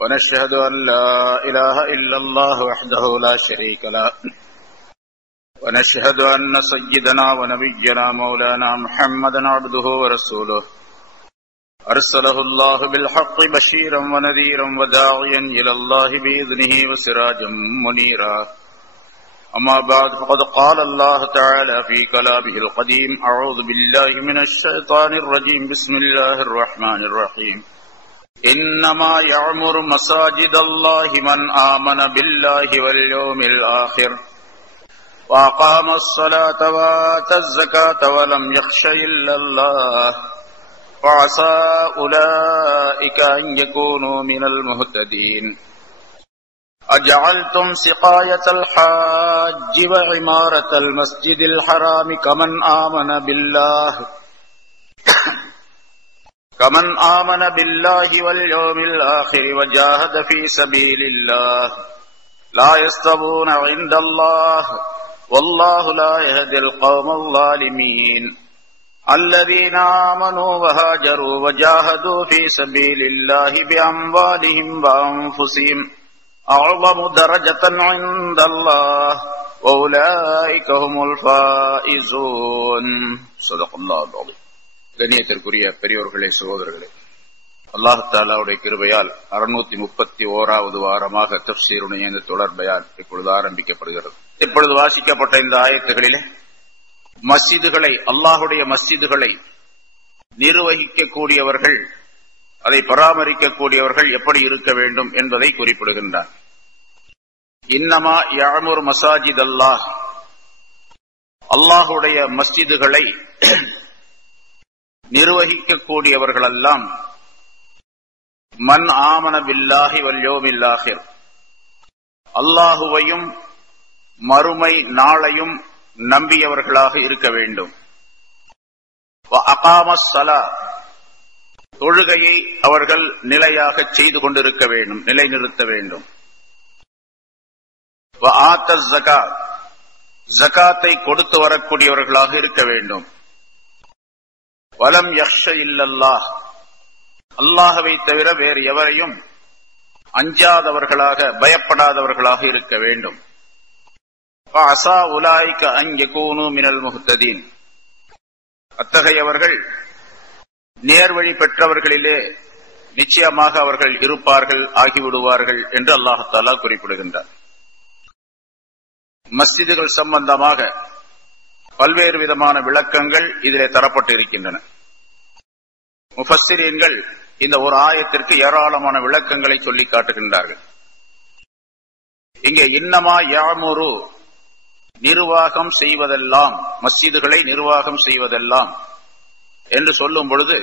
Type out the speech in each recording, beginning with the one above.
ونشهد أن لا إله إلا الله وحده لا شريك له ونشهد أن سيدنا ونبينا مولانا محمدا عبده ورسوله أرسله الله بالحق بشيرا ونذيرا وداعيا إلى الله بإذنه وسراجا منيرا أما بعد فقد قال الله تعالى في كلامه القديم أعوذ بالله من الشيطان الرجيم بسم الله الرحمن الرحيم إنما يعمر مساجد الله من آمن بالله واليوم الآخر وأقام الصلاة وآتى الزكاة ولم يخش إلا الله وعسى أولئك أن يكونوا من المهتدين أجعلتم سقاية الحاج وعمارة المسجد الحرام كمن آمن بالله واليوم الآخر وجاهد في سبيل الله لا يستوون عند الله والله لا يهدي القوم الظالمين الذين آمنوا وهاجروا وجاهدوا في سبيل الله بأموالهم وأنفسهم أعظم درجة عند الله وأولئك هم الفائزون صدق الله العظيم. கண்ணியத்திற்குரிய பெரியோர்களே, சகோதரர்களே, அல்லாஹ் தஆலாவுடைய கிருபையால் 631வது வாரமாக தஃப்சீருடைய இந்த தொடர் பயான் இப்பொழுது ஆரம்பிக்கப்படுகிறது. இப்பொழுது வாசிக்கப்பட்ட இந்த ஆயத்துகளிலே மஸ்ஜிதுகளை, அல்லாஹுடைய மஸ்ஜிதுகளை நிர்வகிக்கக்கூடியவர்கள், அதை பராமரிக்கக்கூடியவர்கள் எப்படி இருக்க வேண்டும் என்பதை குறிப்பிடுகின்றார். இன்னமா யஅமுரு மசாஜித் அல்லாஹ், அல்லாஹுடைய மஸ்ஜிதுகளை நிர்வகிக்கக்கூடியவர்களெல்லாம் மன் ஆமன பில்லாஹி வல் யௌமில் ஆகிர், அல்லாஹுவையும் மறுமை நாளையும் நம்பியவர்களாக இருக்க வேண்டும். அகாமஸ் ஸலா, தொழுகையை அவர்கள் நிலையாக செய்து கொண்டிருக்க வேண்டும், நிலைநிறுத்த வேண்டும். ஆத்தஸ் ஸகாத், ஸகாத்தை கொடுத்து வரக்கூடியவர்களாக இருக்க வேண்டும். வலம் யக்ஷ இல்லல்லாஹ், அல்லாஹ்வை தவிர வேறு எவரையும் அஞ்சாதவர்களாக, பயப்படாதவர்களாக இருக்க வேண்டும். அஸா உலாயிக அன் யகூனு மினல் முஹ்ததீன், அத்தகையவர்கள் நேர்வழி பெற்றவர்களிலே நிச்சயமாக அவர்கள் இருப்பார்கள், ஆகிவிடுவார்கள் என்று அல்லாஹ் தஆலா குறிப்பிடுகின்றார். மஸ்ஜிதுகள் சம்பந்தமாக பல்வேறு விதமான விளக்கங்கள் இதிலே தரப்பட்டு இருக்கின்றன. முஃபஸ்ஸிரீன்கள் இந்த ஒரு ஆயத்திற்கு ஏராளமான விளக்கங்களை சொல்லி காட்டுகின்றார்கள். இங்கே இன்னமா யஅமுரு, நிர்வாகம் செய்வதெல்லாம், மஸ்ஜிதுகளை நிர்வாகம் செய்வதெல்லாம் என்று சொல்லும் பொழுது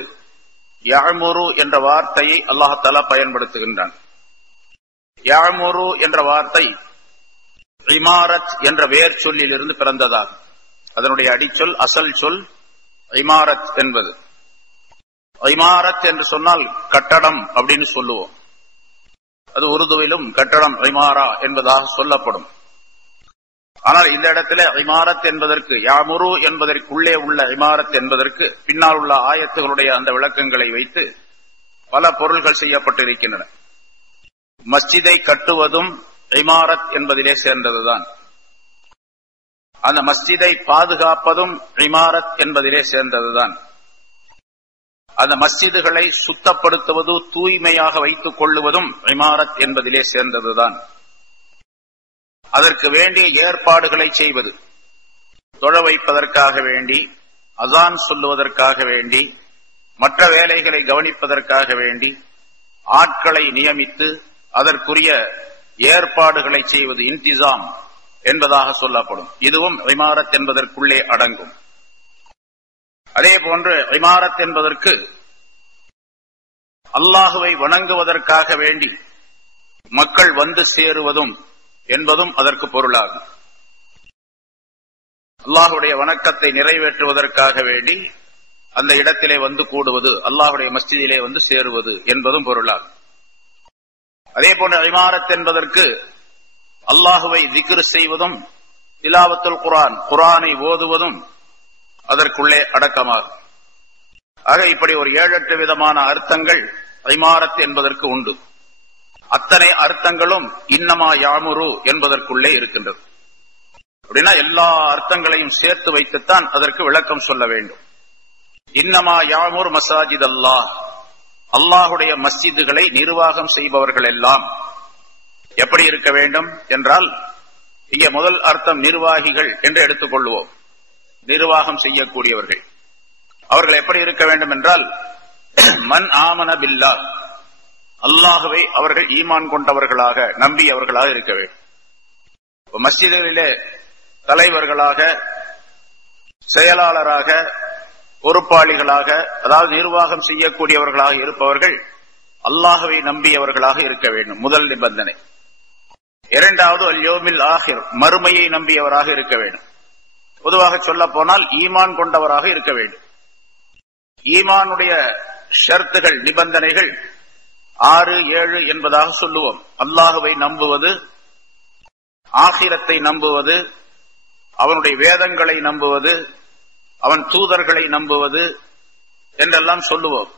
யஅமுரு என்ற வார்த்தையை அல்லாஹ் தஆலா பயன்படுத்துகின்றான். யஅமுரு என்ற வார்த்தை இமாரத் என்ற வேர் சொல்லிலிருந்து பிறந்ததாகும். அதனுடைய அடிச்சொல், அசல் சொல் இமாரத் என்பது. இமாரத் என்று சொன்னால் கட்டடம் அப்படின்னு சொல்லுவோம். அது உருதுவிலும் கட்டடம் இமாரா என்பதாக சொல்லப்படும். ஆனால் இந்த இடத்துல இமாரத் என்பதற்கு, யாமுரு என்பதற்குள்ளே உள்ள இமாரத் என்பதற்கு பின்னால் உள்ள ஆயத்துகளுடைய அந்த விளக்கங்களை வைத்து பல பொருள்கள் செய்யப்பட்டிருக்கின்றன. மஸ்ஜிதை கட்டுவதும் இமாரத் என்பதிலே சேர்ந்ததுதான். அந்த மஸ்ஜிதை பாதுகாப்பதும் இமாரத் என்பதிலே சேர்ந்ததுதான். அந்த மஸ்ஜிதுகளை சுத்தப்படுத்துவது, தூய்மையாக வைத்துக் கொள்ளுவதும் இமாரத் என்பதிலே சேர்ந்ததுதான். அதற்கு வேண்டிய ஏற்பாடுகளை செய்வது, தொழ வைப்பதற்காக வேண்டி, அசான் சொல்லுவதற்காக வேண்டி, மற்ற வேலைகளை கவனிப்பதற்காக வேண்டி ஆட்களை நியமித்து அதற்குரிய ஏற்பாடுகளை செய்வது இன்திசாம் என்பதாக சொல்லப்படும். இதுவும் இமாரத் என்பதற்குள்ளே அடங்கும். அதே போன்று இமாரத் என்பதற்கு அல்லாஹுவை வணங்குவதற்காக வேண்டி மக்கள் வந்து சேருவதும் என்பதும் அதற்கு பொருளாகும். அல்லாஹுடைய வணக்கத்தை நிறைவேற்றுவதற்காக வேண்டி அந்த இடத்திலே வந்து கூடுவது, அல்லாஹுடைய மஸ்ஜிதிலே வந்து சேருவது என்பதும் பொருளாகும். அதே போன்ற இமாரத் என்பதற்கு அல்லாஹுவை திக்ர் செய்வதும், திலாவத்துல் குர்ஆன், குர்ஆனை ஓதுவதும் அதற்குள்ளே அடக்கமாகும். ஆக இப்படி ஒரு 7-8 விதமான அர்த்தங்கள் இமாரத் என்பதற்கு உண்டு. அத்தனை அர்த்தங்களும் இன்னமா யாமுரு என்பதற்குள்ளே இருக்கின்றது. அப்படின்னா எல்லா அர்த்தங்களையும் சேர்த்து வைத்துத்தான் அதற்கு விளக்கம் சொல்ல வேண்டும். இன்னமா யாமுர் மசாஜித் அல்லாஹ், அல்லாஹுடைய மஸ்ஜிதுகளை நிர்வாகம் செய்பவர்கள் எல்லாம் எப்படி இருக்க வேண்டும் என்றால், இங்கே முதல் அர்த்தம் நிர்வாகிகள் என்று எடுத்துக் கொள்வோம். நிர்வாகம் செய்யக்கூடியவர்கள் அவர்கள் எப்படி இருக்க வேண்டும் என்றால், மன் ஆமன பில்லாஹ், அல்லாஹுவை அவர்கள் ஈமான் கொண்டவர்களாக நம்பியவர்களாக இருக்க வேண்டும். மஸ்ஜிதுகளிலே தலைவர்களாக, செயலாளராக, பொறுப்பாளிகளாக, அதாவது நிர்வாகம் செய்யக்கூடியவர்களாக இருப்பவர்கள் அல்லாஹுவை நம்பியவர்களாக இருக்க வேண்டும், முதல் நிபந்தனை. இரண்டாவது அல் யௌமில் ஆஹிர், மறுமையை நம்பியவராக இருக்க வேண்டும். பொதுவாக சொல்ல போனால் ஈமான் கொண்டவராக இருக்க வேண்டும். ஈமானுடைய ஷர்த்துகள், நிபந்தனைகள் 6, 7 என்பதாக சொல்லுவோம். அல்லாஹுவை நம்புவது, ஆகிரத்தை நம்புவது, அவனுடைய வேதங்களை நம்புவது, அவன் தூதர்களை நம்புவது என்றெல்லாம் சொல்லுவோம்.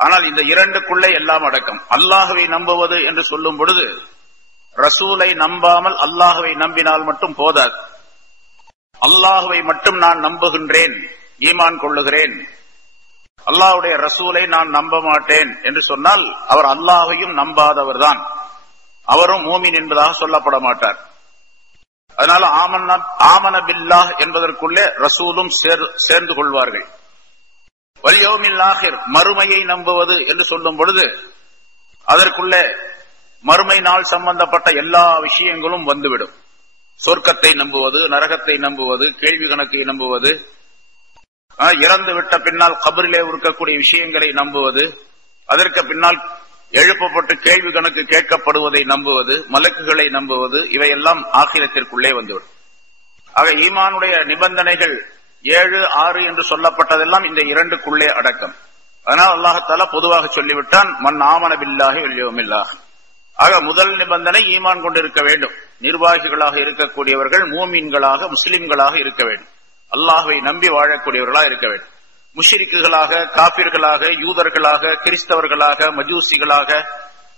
ஆனால் இந்த இரண்டுக்குள்ளே எல்லாம் அடக்கம். அல்லாஹுவை நம்புவது என்று சொல்லும் பொழுது ரசூலை நம்பாமல் அல்லாஹுவை நம்பினால் மட்டும் போதாது. அல்லாஹுவை மட்டும் நான் நம்புகின்றேன், ஈமான் கொள்ளுகிறேன், அல்லாஹுடைய ரசூலை நான் நம்ப மாட்டேன் என்று சொன்னால் அவர் அல்லாஹையும் நம்பாதவர் தான், அவரும் மூமின் என்பதாக சொல்லப்பட மாட்டார். அதனால ஆமன பில்லாஹ் என்பதற்குள்ளே ரசூலும் சேர்ந்து கொள்வார்கள். வல் யௌமில் ஆஹிர், மறுமையை நம்புவது என்று சொல்லும் பொழுது அதற்குள்ளே மறுமை நாள் சம்பந்தப்பட்ட எல்லா விஷயங்களும் வந்துவிடும். சொர்க்கத்தை நம்புவது, நரகத்தை நம்புவது, கேள்வி கணக்கை நம்புவது, இறந்து விட்ட பின்னால் கபரிலே இருக்கக்கூடிய விஷயங்களை நம்புவது, அதற்கு பின்னால் எழுப்பப்பட்டு கேள்வி கணக்கு கேட்கப்படுவதை நம்புவது, மலக்குகளை நம்புவது, இவையெல்லாம் ஆகிரத்திற்குள்ளே வந்துவிடும். ஆக ஈமானுடைய நிபந்தனைகள் 7, 6 என்று சொல்லப்பட்டதெல்லாம் இந்த இரண்டுக்குள்ளே அடக்கம். அதனால் அல்லாஹ் பொதுவாக சொல்லிவிட்டான், மன் ஆமன பில்லாஹி வல் யௌமில் ஆஹிர். ஆக முதல் நிபந்தனை ஈமான் கொண்டிருக்க வேண்டும். நிர்வாகிகளாக இருக்கக்கூடியவர்கள் மூமின்களாக, முஸ்லிம்களாக இருக்க வேண்டும், அல்லாஹ்வை நம்பி வாழக்கூடியவர்களாக இருக்க வேண்டும். முஷ்ரிக்குகளாக, காபிர்களாக, யூதர்களாக, கிறிஸ்தவர்களாக, மஜூசிகளாக,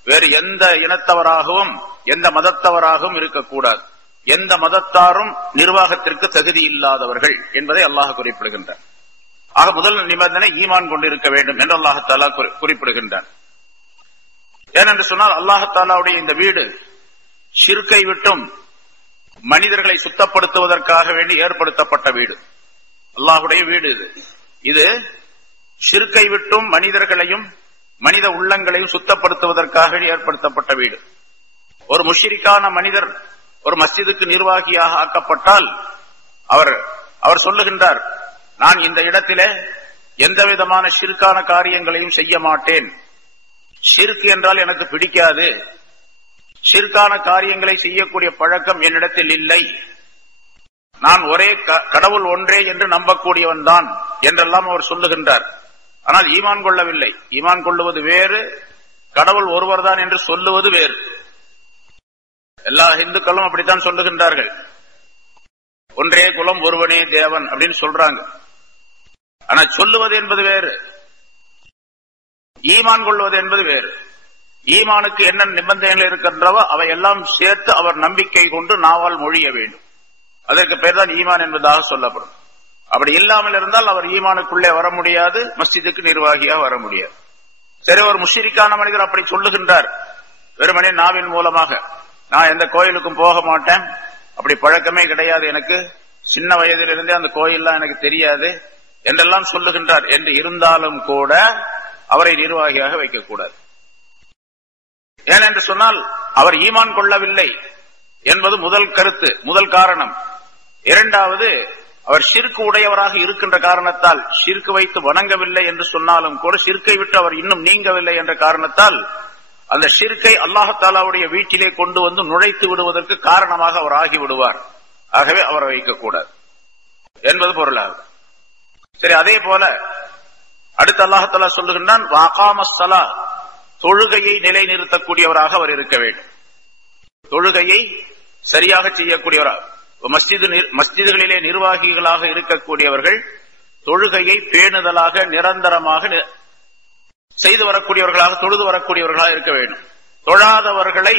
வேறு எந்த இனத்தவராகவும் எந்த மதத்தவராகவும் இருக்கக்கூடாது. எந்த மதத்தாரும் நிர்வாகத்திற்கு தகுதி இல்லாதவர்கள் என்பதை அல்லாஹ் குறிப்பிடுகின்றார். ஆக முதல் நிபந்தனை ஈமான் கொண்டிருக்க வேண்டும் என்று அல்லாஹ் தஆலா குறிப்பிடுகின்றார். ஏனென்று சொன்னால் அல்லாஹ் தஆலாவுடைய இந்த வீடு ஷிர்கை விட்டும் மனிதர்களை சுத்தப்படுத்துவதற்காக வேண்டி ஏற்படுத்தப்பட்ட வீடு. அல்லாஹுடைய வீடு இது ஷிர்கை விட்டும் மனிதர்களையும் மனித உள்ளங்களையும் சுத்தப்படுத்துவதற்காக ஏற்படுத்தப்பட்ட வீடு. ஒரு முஷ்ரிக்கான மனிதர் ஒரு மஸ்ஜிதுக்கு நிர்வாகியாக ஆக்கப்பட்டால் அவர் சொல்லுகின்றார், நான் இந்த இடத்திலே எந்த விதமான ஷிர்கான காரியங்களையும் செய்ய மாட்டேன், ஷிர்க் என்றால் எனக்கு பிடிக்காது, ஷிர்கான காரியங்களை செய்யக்கூடிய பழக்கம் என்னிடத்தில் இல்லை, நான் ஒரே கடவுள் ஒன்றே என்று நம்பக்கூடியவன் தான் என்றெல்லாம் அவர் சொல்லுகின்றார். ஆனால் ஈமான் கொள்ளவில்லை. ஈமான் கொள்ளுவது வேறு, கடவுள் ஒருவர் தான் என்று சொல்லுவது வேறு. எல்லா இந்துக்களும் அப்படித்தான் சொல்லுகின்றார்கள். ஒன்றே குலம் ஒருவனே தேவன் அப்படின்னு சொல்றாங்க. ஆனா சொல்லுவது என்பது வேறு, ஈமான் கொள்வது என்பது வேறு. ஈமானுக்கு என்ன நிபந்தனைகள் இருக்கின்றவோ அவை எல்லாம் சேர்த்து அவர் நம்பிக்கை கொண்டு நாவால் மொழிய வேண்டும். அதற்கு பேர் தான் ஈமான் என்பதாக சொல்லப்படும். அப்படி இல்லாமல் இருந்தால் அவர் ஈமானுக்குள்ளே வர முடியாது, மஸ்ஜிதுக்கு நிர்வாகியாக வர முடியாது. சரி, ஒரு முஷ்ரிக்கான மனிதர் அப்படி சொல்லுகின்றார், வெறுமனே நாவின் மூலமாக, நான் எந்த கோயிலுக்கும் போக மாட்டேன், அப்படி பழக்கமே கிடையாது எனக்கு, சின்ன வயதிலிருந்தே அந்த கோயில்லாம் எனக்கு தெரியாது என்றெல்லாம் சொல்லுகின்றார் என்று இருந்தாலும் கூட அவரை நிர்வாகியாக வைக்கக்கூடாது. ஏனென்று சொன்னால் அவர் ஈமான் கொள்ளவில்லை என்பது முதல் கருத்து, முதல் காரணம். இரண்டாவது, அவர் ஷிர்க் உடையவராக இருக்கின்ற காரணத்தால், ஷிர்க் வைத்து வணங்கவில்லை என்று சொன்னாலும் கூட ஷிர்க்கை விட்டு அவர் இன்னும் நீங்கவில்லை என்ற காரணத்தால் அந்த ஷிர்க்கை அல்லாஹ் தஆலாவுடைய வீட்டிலே கொண்டு வந்து நுழைத்து விடுவதற்கு காரணமாக அவர் ஆகிவிடுவார். ஆகவே அவரை வைக்கக்கூடாது என்பது பொருளாகும். சரி, அதே போல அடுத்து அல்லாஹ் தஆலா சொல்லுகின்றான், வஅகாமஸ் ஸலா, தொழுகையை நிலைநிறுத்தக்கூடியவராக அவர் இருக்க வேண்டும். தொழுகையை சரியாக செய்யக்கூடியவராக, மஸ்ஜிதுகளிலே நிர்வாகிகளாக இருக்கக்கூடியவர்கள் தொழுகையை பேணுதலாக நிரந்தரமாக செய்து வரக்கூடியவர்களாக, தொழுது வரக்கூடியவர்களாக இருக்க வேண்டும். தொழாதவர்களை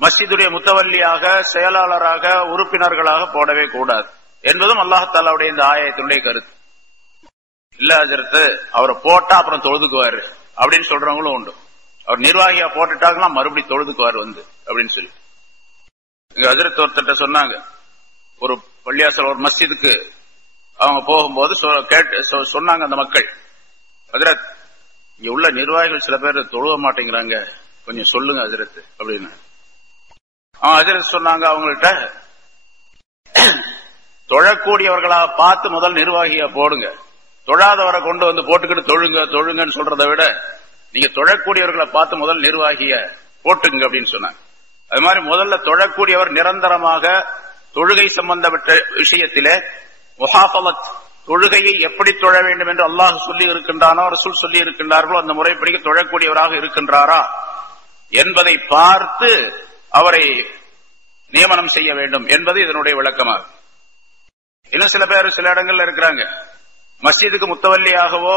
மஸ்ஜிதுடைய முத்தவல்லியாக, செயலாளராக, உறுப்பினர்களாக போடவே கூடாது என்பதும் அல்லாஹ்தாலாவுடைய இந்த ஆயத்தினுடைய கருத்து. இல்ல ஹஜ்ரத், அவரை போட்டா அப்புறம் தொழுதுக்குவாரு அப்படின்னு சொல்றவங்களும் உண்டு. அவர் நிர்வாகியா போட்டுட்டாங்கன்னா மறுபடியும் தொழுதுக்குவார் வந்து அப்படின்னு சொல்லி. இங்க ஹஜ்ரத் ஒருத்தட்ட சொன்னாங்க, ஒரு பள்ளியாசல் ஒரு மஸ்ஜிதுக்கு அவங்க போகும்போது சொன்னாங்க அந்த மக்கள், ஹஜ்ரத் இங்க உள்ள நிர்வாகிகள் சில பேர் தொழுவ மாட்டேங்கிறாங்க, கொஞ்சம் சொல்லுங்க ஹஜ்ரத் அப்படின்னு. ஹஜ்ரத் சொன்னாங்க அவங்கள்ட்ட, தொழக்கூடியவர்களா பார்த்து முதல் நிர்வாகியா போடுங்க, தொழாதவரை கொண்டு வந்து போட்டுக்கிட்டு தொழுங்கன்னு சொல்றதை விட நீங்க தொழக்கூடியவர்களை பார்த்து முதல் நிர்வாகிய போட்டுங்க அப்படின்னு சொன்னாங்க. அது மாதிரி முதல்ல தொழக்கூடியவர் நிரந்தரமாக தொழுகை சம்பந்தப்பட்ட விஷயத்திலே முஹாஃபலத், தொழுகையை எப்படி தொழ வேண்டும் என்று அல்லாஹ் சொல்லி இருக்கின்றானோ, ரசூல் சொல்லி இருக்கின்றார்களோ அந்த முறைப்படி தொழக்கூடியவராக இருக்கின்றாரா என்பதை பார்த்து அவரை நியமனம் செய்ய வேண்டும் என்பது இதனுடைய விளக்கமாகும். இன்னும் சில பேர் சில இடங்கள்ல இருக்கிறாங்க, மஸ்ஜிதுக்கு முத்தவல்லியாகவோ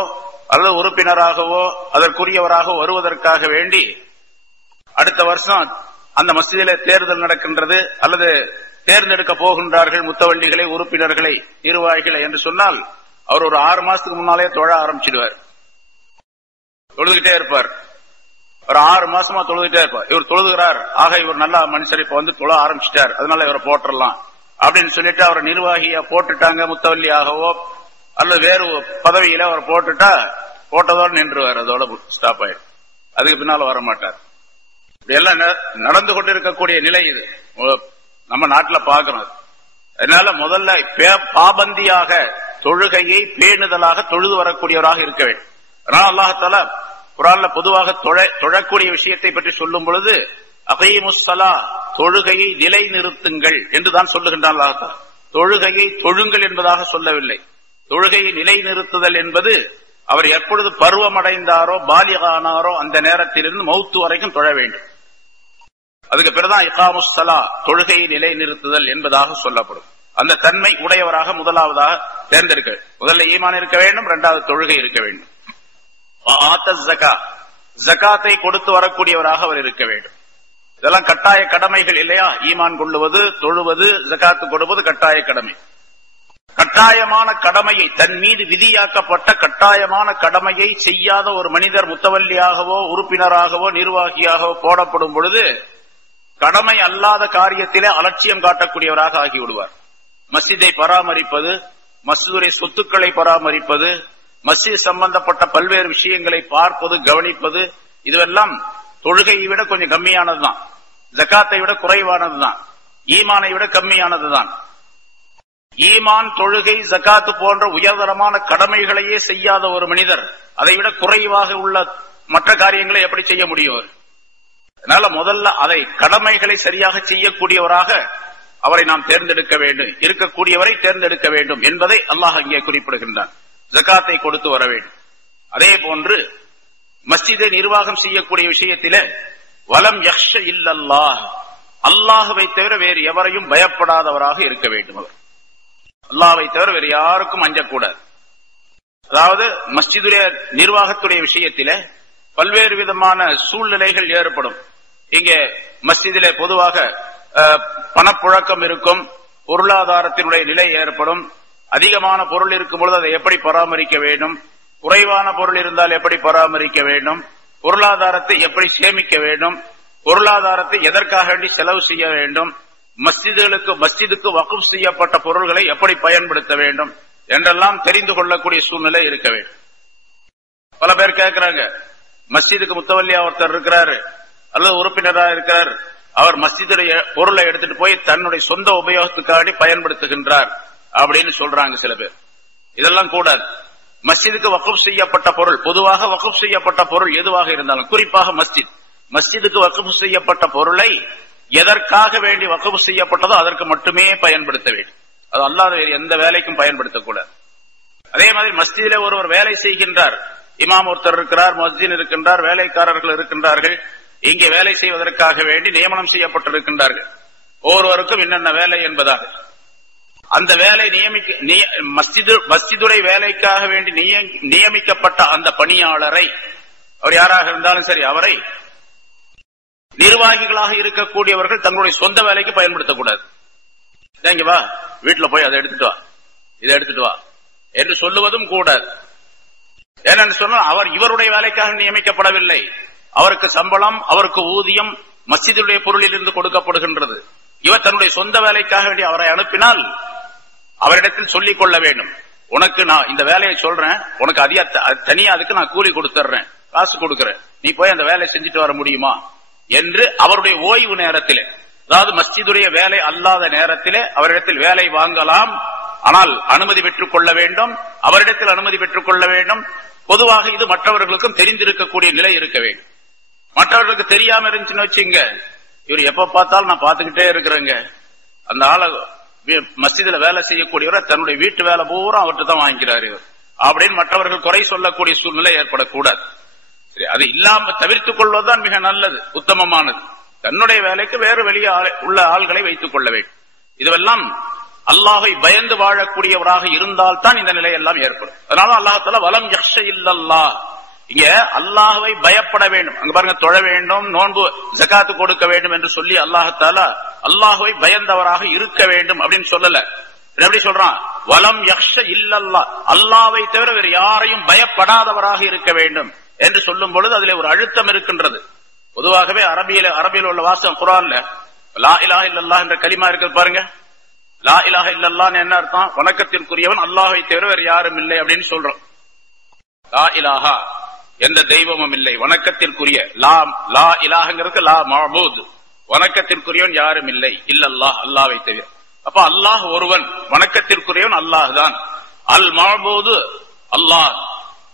அல்லது உறுப்பினராகவோ அதற்குரியவராக வருவதற்காக வேண்டி அடுத்த வருஷம் அந்த மஸ்ஜிதிலே தேர்தல் நடக்கின்றது அல்லது தேர்ந்தெடுக்க போகின்றார்கள் முத்தவல்லிகளை, உறுப்பினர்களை, நிர்வாகிகளை என்று சொன்னால் அவர் ஒரு 6 மாசத்துக்கு முன்னாலே தொழ ஆரம்பிச்சிடுவார். தொழுதுகிட்டே இருப்பார், ஒரு 6 மாசமா தொழுதுகிட்டே இருப்பார். இவர் தொழுகிறார், ஆக இவர் நல்ல மனுஷர், இப்ப வந்து தொழ ஆரம்பிச்சிட்டார், அதனால இவரை போட்டுடலாம் அப்படின்னு சொல்லிட்டு அவரை நிர்வாகியா போட்டுட்டாங்க, முத்தவல்லியாகவோ அல்லது வேறு பதவியில அவர் போட்டுட்டா போட்டதோடு நின்றுவார், அதோட ஸ்டாப் ஆயிடும், அதுக்கு பின்னால வர மாட்டார். இப்படி எல்லாம் நடந்து கொண்டிருக்கக்கூடிய நிலை இது நம்ம நாட்டில் பார்க்கணும். அதனால முதல்ல பாபந்தியாக தொழுகையை பேணுதலாக தொழுது வரக்கூடியவராக இருக்க வேண்டும். அதனால அல்லாஹ்தாலா குர்ஆன்ல பொதுவாக தொழக்கூடிய விஷயத்தை பற்றி சொல்லும் பொழுது அகீமுஸ்ஸலா, தொழுகையை நிலை நிறுத்துங்கள் என்றுதான் சொல்லுகின்றான் அல்லாஹ்தாலா. தொழுகையை தொழுங்கள் என்பதாக சொல்லவில்லை. தொழுகையை நிலை நிறுத்துதல் என்பது அவர் எப்பொழுது பருவமடைந்தாரோ, பாலிகானாரோ அந்த நேரத்திலிருந்து மௌத்து வரைக்கும் தொழ வேண்டும். அதுக்கு பிறகுதான் இகாமுஸ் ஸலா, தொழுகையை நிலை நிறுத்துதல் என்பதாக சொல்லப்படும். அந்த தன்மை உடையவராக முதலாவதாக தேர்ந்தெடுக்க, முதல்ல ஈமான் இருக்க வேண்டும், இரண்டாவது தொழுகை இருக்க வேண்டும். ஜகாத்தை கொடுத்து வரக்கூடியவராக அவர் இருக்க வேண்டும். இதெல்லாம் கட்டாய கடமைகள் இல்லையா? ஈமான் கொள்ளுவது, தொழுவது, ஜகாத்து கொடுப்பது கட்டாய கடமை. கட்டாயமான கடமையை, தன் மீது விதியாக்கப்பட்ட கட்டாயமான கடமையை செய்யாத ஒரு மனிதர் முத்தவல்லியாகவோ உறுப்பினராகவோ நிர்வாகியாகவோ போடப்படும் பொழுது கடமை அல்லாத காரியத்திலே அலட்சியம் காட்டக்கூடியவராக ஆகிவிடுவார். மஸ்ஜிதை பராமரிப்பது, மஸ்ஜிதுடைய சொத்துக்களை பராமரிப்பது, மஸ்ஜித் சம்பந்தப்பட்ட பல்வேறு விஷயங்களை பார்ப்பது, கவனிப்பது, இதுவெல்லாம் தொழுகையை விட கொஞ்சம் கம்மியானதுதான், ஜகாத்தை விட குறைவானதுதான், ஈமானை விட கம்மியானதுதான். ஈமான், தொழுகை, ஜகாத்து போன்ற உயர்தரமான கடமைகளையே செய்யாத ஒரு மனிதர் அதை விட குறைவாக உள்ள மற்ற காரியங்களை எப்படி செய்ய முடியும்? அதனால முதல்ல அதை கடமைகளை சரியாக செய்யக்கூடியவராக அவரை நாம் தேர்ந்தெடுக்க வேண்டும், இருக்கக்கூடியவரை தேர்ந்தெடுக்க வேண்டும் என்பதை அல்லாஹ் இங்கே குறிப்பிடுகின்றான். ஜகாத்தை கொடுத்து வர வேண்டும். அதே போன்று மஸ்ஜிதை நிர்வாகம் செய்யக்கூடிய விஷயத்திலே வலம் யக்ஷ இல்லல்லாஹ், அல்லாஹ்வை தவிர வேறு எவரையும் பயப்படாதவராக இருக்க வேண்டும். அவர் அல்லாஹ்வை தவிர வேறு யாருக்கும் அஞ்சக்கூடாது. அதாவது மஸ்ஜிதுடைய நிர்வாகத்துடைய விஷயத்திலே பல்வேறு விதமான சூழ்நிலைகள் ஏற்படும். இங்கே மஸ்ஜிதிலே பொதுவாக பணப்புழக்கம் இருக்கும், பொருளாதாரத்தினுடைய நிலை ஏற்படும். அதிகமான பொருள் இருக்கும் பொழுது அதை எப்படி பராமரிக்க வேண்டும், குறைவான பொருள் இருந்தால் எப்படி பராமரிக்க வேண்டும், பொருளாதாரத்தை எப்படி சேமிக்க வேண்டும், பொருளாதாரத்தை எதற்காக வேண்டி செலவு செய்ய வேண்டும், மஸ்ஜிதுக்கு வக்ஃப் செய்யப்பட்ட பொருள்களை எப்படி பயன்படுத்த வேண்டும் என்றெல்லாம் தெரிந்து கொள்ளக்கூடிய சூழ்நிலை இருக்க வேண்டும். பல பேர் கேட்கிறாங்க, மஸ்ஜிதுக்கு முத்தவல்லியா ஒருத்தர் இருக்கிறாரு அல்லது உறுப்பினராக இருக்கிறார், அவர் மஸ்ஜிதுடைய பொருளை எடுத்துட்டு போய் தன்னுடைய சொந்த உபயோகத்துக்காக பயன்படுத்துகின்றார் அப்படின்னு சொல்றாங்க சில பேர். இதெல்லாம் கூடாது. மஸ்ஜிதுக்கு வக்ஃப் செய்யப்பட்ட பொருள், பொதுவாக வக்ஃப் செய்யப்பட்ட பொருள் எதுவாக இருந்தாலும், குறிப்பாக மஸ்ஜிதுக்கு வக்ஃப் செய்யப்பட்ட பொருளை எதற்காக வேண்டி வக்ஃப் செய்யப்பட்டதோ அதற்கு மட்டுமே பயன்படுத்த வேண்டும். அது அல்லாத வேறு எந்த வேலைக்கும் பயன்படுத்தக்கூடாது. அதே மாதிரி மஸ்ஜிதிலே ஒருவர் வேலை செய்கின்றார், இமாம் ஒருத்தர் இருக்கிறார், மஸ்ஜித் இருக்கின்றார், வேலைக்காரர்கள் இருக்கின்றார்கள், இங்கே வேலை செய்வதற்காக வேண்டி நியமனம் செய்யப்பட்டிருக்கின்றார்கள். ஒவ்வொருவருக்கும் என்னென்ன வேலை என்பதாக அந்த வேலை மஸ்ஜிதுடைய வேலைக்காக வேண்டி நியமிக்கப்பட்ட அந்த பணியாளரை, அவர் யாராக இருந்தாலும் சரி, அவரை நிர்வாகிகளாக இருக்கக்கூடியவர்கள் தங்களுடைய சொந்த வேலைக்கு பயன்படுத்தக்கூடாது. இங்க வா, வீட்டுல போய் அதை எடுத்துட்டு வா, இதை எடுத்துட்டு வா என்று சொல்லுவதும் கூடாது. ஏனென்று சொன்னால் அவர் இவருடைய வேலைக்காக நியமிக்கப்படவில்லை. அவருக்கு சம்பளம், அவருக்கு ஊதியம் மஸ்ஜிதுடைய பொருளில் இருந்து கொடுக்கப்படுகின்றது. இவர் தன்னுடைய சொந்த வேலைக்காக வேண்டி அவரை அனுப்பினால் அவரிடத்தில் சொல்லிக் கொள்ள வேண்டும், உனக்கு நான் இந்த வேலையை சொல்றேன், உனக்கு அதிக தனியா அதுக்கு நான் கூலி கொடுத்துறேன், காசு கொடுக்கிறேன், நீ போய் அந்த வேலையை செஞ்சுட்டு வர முடியுமா என்று அவருடைய ஓய்வு நேரத்திலே, அதாவது மஸ்ஜிதுடைய வேலை அல்லாத நேரத்திலே அவரிடத்தில் வேலை வாங்கலாம். ஆனால் அனுமதி பெற்றுக் கொள்ள வேண்டும், அவரிடத்தில் அனுமதி பெற்றுக் கொள்ள வேண்டும். பொதுவாக இது மற்றவர்களுக்கும் தெரிந்திருக்கக்கூடிய நிலை இருக்க வேண்டும். மற்றவர்களுக்கு தெரியாம இருந்துச்சுன்னு வச்சுங்க, இவர் எப்ப பார்த்தாலும் நான் பார்த்துக்கிட்டே இருக்கிறேங்க, அந்த ஆளை மஸ்ஜிதுல வேலை செய்யக்கூடியவர் தன்னுடைய வீட்டு வேலை பூரா அவர்கிட்ட தான் வாங்கிக்கிறாரு அப்படின்னு மற்றவர்கள் குறை சொல்லக்கூடிய சூழ்நிலை ஏற்படக்கூடாது. சரி, அது இல்லாம தவிர்த்துக் கொள்வதுதான் மிக நல்லது, உத்தமமானது. தன்னுடைய வேலைக்கு வேறு வெளியே உள்ள ஆள்களை வைத்துக் கொள்ள வேண்டும். இதுவெல்லாம் அல்லாஹை பயந்து வாழக்கூடியவராக இருந்தால் தான் இந்த நிலை எல்லாம் ஏற்படும். அதனால அல்லாஹ் வலம் யக்ஷ இல்லல்லாஹ், இங்க அல்லாஹ்வை பயப்பட வேண்டும். அங்க பாருங்க, தொழ வேண்டும், நோன்பு ஜகாத்து கொடுக்க வேண்டும் என்று சொல்லி அல்லாஹால அல்லாஹ்வை பயந்தவராக இருக்க வேண்டும் அப்படின்னு சொல்லல. எப்படி சொல்றான்? வலம் யக்ஷ இல்லல்லாஹ், அல்லாஹ்வை தவிர வேறு யாரையும் பயப்படாதவராக இருக்க வேண்டும் என்று சொல்லும் பொழுது அதிலே ஒரு அழுத்தம் இருக்கின்றது. பொதுவாகவே அரபியில் உள்ள வாசகம் குர்ஆன்ல லா இலாஹ இல்லல்லாஹ் என்ற கலிமா இருக்குது பாருங்க. லா இலாஹ இல்லல்லாஹ் என்ன அர்த்தம்? வணக்கத்திற்குரியவன் அல்லாஹ்வை தவிர வேறு யாரும் இல்லை அப்படின்னு சொல்றோம். லா இலாஹா, எந்த தெய்வமும் இல்லை, வணக்கத்திற்குரிய. லா இலாஹங்கிறது லா மஅபூத், வணக்கத்திற்குரியவன் யாரும் இல்லை, இல்லல்லாஹ், அல்லாஹ்வை தவிர. அப்ப அல்லாஹ் ஒருவன், வணக்கத்திற்குரியவன் அல்லாஹ் தான். அல் மஅபூது அல்லாஹ்,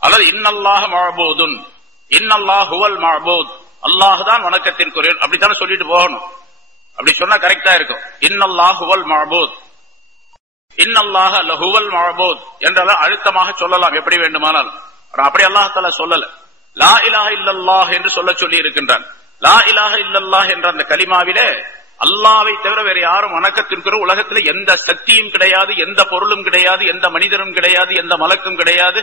அல்லது இன்னல்லாஹ மஅபூதுன், இன்னல்லாஹ் ஹுவல் மஅபூத், அல்லாஹ் தான் வணக்கத்திற்குரியவன், அப்படித்தானே சொல்லிட்டு போகணும். அப்படி சொன்னா கரெக்டா இருக்கும். இன்னல்லாஹ் ஹுவல் மஅபூத், இன்னல்லாஹ லஹுவல் மஅபூத் என்றாலும் அழுத்தமாக சொல்லலாம், எப்படி வேண்டுமானாலும். அப்படி அல்லாஹ் தஆலா சொல்லல. லா இலாஹ இல்லல்லாஹ் என்று சொல்ல சொல்லி இருக்கின்றான். லா இலாஹ இல்லல்லாஹ் என்ற அந்த கலிமாவிலே அல்லாஹ்வை தவிர வேற யாரும் வணக்கத்திற்குற உலகத்துல எந்த சக்தியும் கிடையாது, எந்த பொருளும் கிடையாது, எந்த மனிதரும் கிடையாது, எந்த மலக்கும் கிடையாது,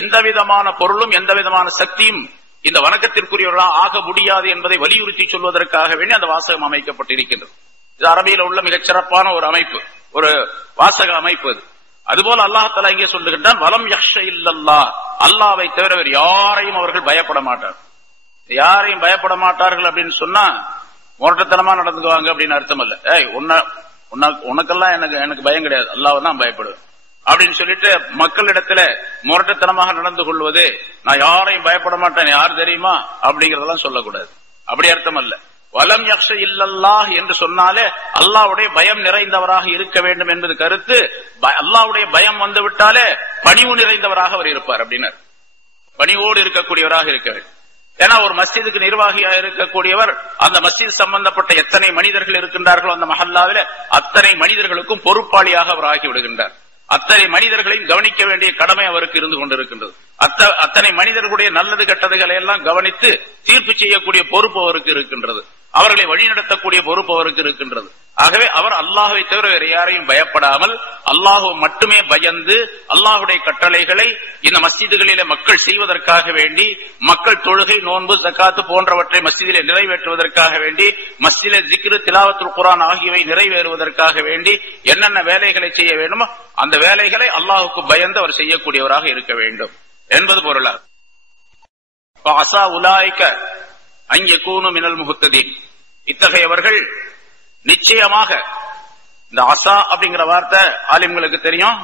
எந்த விதமான பொருளும் எந்த விதமான சக்தியும் இந்த வணக்கத்திற்குரியவர்களாக ஆக முடியாது என்பதை வலியுறுத்தி சொல்வதற்காக வேண்டி அந்த வாசகம் அமைக்கப்பட்டிருக்கின்றது. இது அரபியில உள்ள மிகச் சிறப்பான ஒரு அமைப்பு, ஒரு வாசக அமைப்பு. அதுபோல அல்லாஹ் தஆலா இங்கே சொல்லுகின்றான், வலம் யக்ஷ இல்லல்லாஹ், அல்லாஹ்வை தவிர வேறு யாரையும் அவர்கள் பயப்பட மாட்டார்கள். யாரையும் பயப்பட மாட்டார்கள் அப்படின்னு சொன்னா முரட்டத்தனமா நடந்துக்குவாங்க அப்படின்னு அர்த்தம் இல்ல. உனக்கெல்லாம் எனக்கு பயம் கிடையாது, அல்லாஹ்வை தான் பயப்படுவேன் அப்படின்னு சொல்லிட்டு மக்களிடத்துல முரட்டத்தனமாக நடந்து கொள்வது, நான் யாரையும் பயப்பட மாட்டேன், யார் தெரியுமா அப்படிங்கறதெல்லாம் சொல்லக்கூடாது. அப்படி அர்த்தம் அல்ல. வலம் யக்ஷ இல்லல்லாஹ் என்று சொன்னாலே அல்லாஹ்வுடைய பயம் நிறைந்தவராக இருக்க வேண்டும் என்பது கருத்து. அல்லாஹ்வுடைய பயம் வந்து விட்டாலே பணிவு நிறைந்தவராக அவர் இருப்பார் அப்படின்னு, பணிவோடு இருக்கக்கூடியவராக இருக்க வேண்டும். ஏன்னா ஒரு மஸ்ஜிதுக்கு நிர்வாகியாக இருக்கக்கூடியவர் அந்த மஸ்ஜித் சம்பந்தப்பட்ட எத்தனை மனிதர்கள் இருக்கின்றார்களோ அந்த மஹல்லாவில அத்தனை மனிதர்களுக்கும் பொறுப்பாளியாக அவர் ஆகிவிடுகின்றார். அத்தனை மனிதர்களையும் கவனிக்க வேண்டிய கடமை அவருக்கு இருந்து கொண்டிருக்கின்றது. அத்தனை மனிதர்களுடைய நல்லது கெட்டதுகளை எல்லாம் கவனித்து தீர்ப்பு செய்யக்கூடிய பொறுப்பு அவருக்கு இருக்கின்றது. அவர்களை வழிநடத்தக்கூடிய பொறுப்பு அவருக்கு இருக்கின்றது. ஆகவே அவர் அல்லாஹ்வை தவிர வேறு யாரையும் பயப்படாமல் அல்லாஹ் மட்டுமே பயந்து அல்லாஹ்வுடைய கட்டளைகளை இந்த மஸ்ஜிதுகளிலே மக்கள் செய்வதற்காக வேண்டி, மக்கள் தொழுகை, நோன்பு, ஜகாத்து போன்றவற்றை மஸ்ஜிதிலே நிறைவேற்றுவதற்காக வேண்டி, மஸ்ஜிதிலே ஜிக்ரு, திலாவத்துல் குர்ஆன் ஆகியவை நிறைவேறுவதற்காக வேண்டி என்னென்ன வேலைகளை செய்ய வேண்டுமோ அந்த வேலைகளை அல்லாஹ்வுக்கு பயந்து அவர் செய்யக்கூடியவராக இருக்க வேண்டும் என்பது பொருளாகும். அஸா உலாயிக அன் யகூனு மினல் முஹ்ததீன், இத்தகையவர்கள் நிச்சயமாக, இந்த அஸா அப்படிங்கிற வார்த்தை ஆலிம்களுக்கு தெரியும்,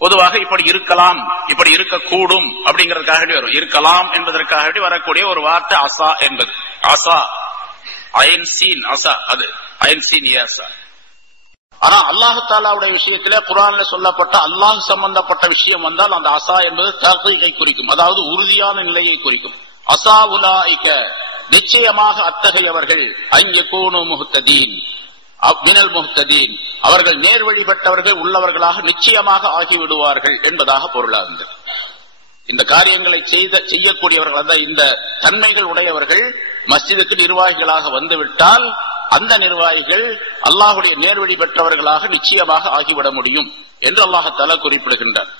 பொதுவாக இப்படி இருக்கலாம், இப்படி இருக்கக்கூடும் அப்படிங்கறதுக்காக வரும். இருக்கலாம் என்பதற்காக வரக்கூடிய ஒரு வார்த்தை அஸா என்பது. அஸா ஐன் சீன் அஸா, அது ஐன் சீன் அஸா. ஆனா அல்லாஹ் தஆலாவுடைய விஷயத்திலே குர்ஆன்ல சொல்லப்பட்ட அல்லாஹ் சம்பந்தப்பட்ட விஷயம் வந்தால் அந்த அஸா என்பது தஹ்கீகை குறிக்கும், அதாவது உறுதியான நிலையை குறிக்கும். அஸா உலாயிக, நிச்சயமாக அத்தகையவர்கள் அன் யகூனு முஹ்ததீன் மினல் முஹ்ததீன், அவர்கள் நேர்வழி பெற்றவர்கள் உள்ளவர்களாக நிச்சயமாக ஆகிவிடுவார்கள் என்பதாக பொருளாகுகிறது. இந்த காரியங்களை செய்யக்கூடியவர்கள், அந்த இந்த தன்மைகள் உடையவர்கள் மஸ்ஜிதுக்கு நிர்வாகிகளாக வந்துவிட்டால் அந்த நிர்வாகிகள் அல்லாஹ்வுடைய நேர்வழி பெற்றவர்களாக நிச்சயமாக ஆகிவிட முடியும் என்று அல்லாஹ் தஆலா குறிப்பிடுகின்றார்.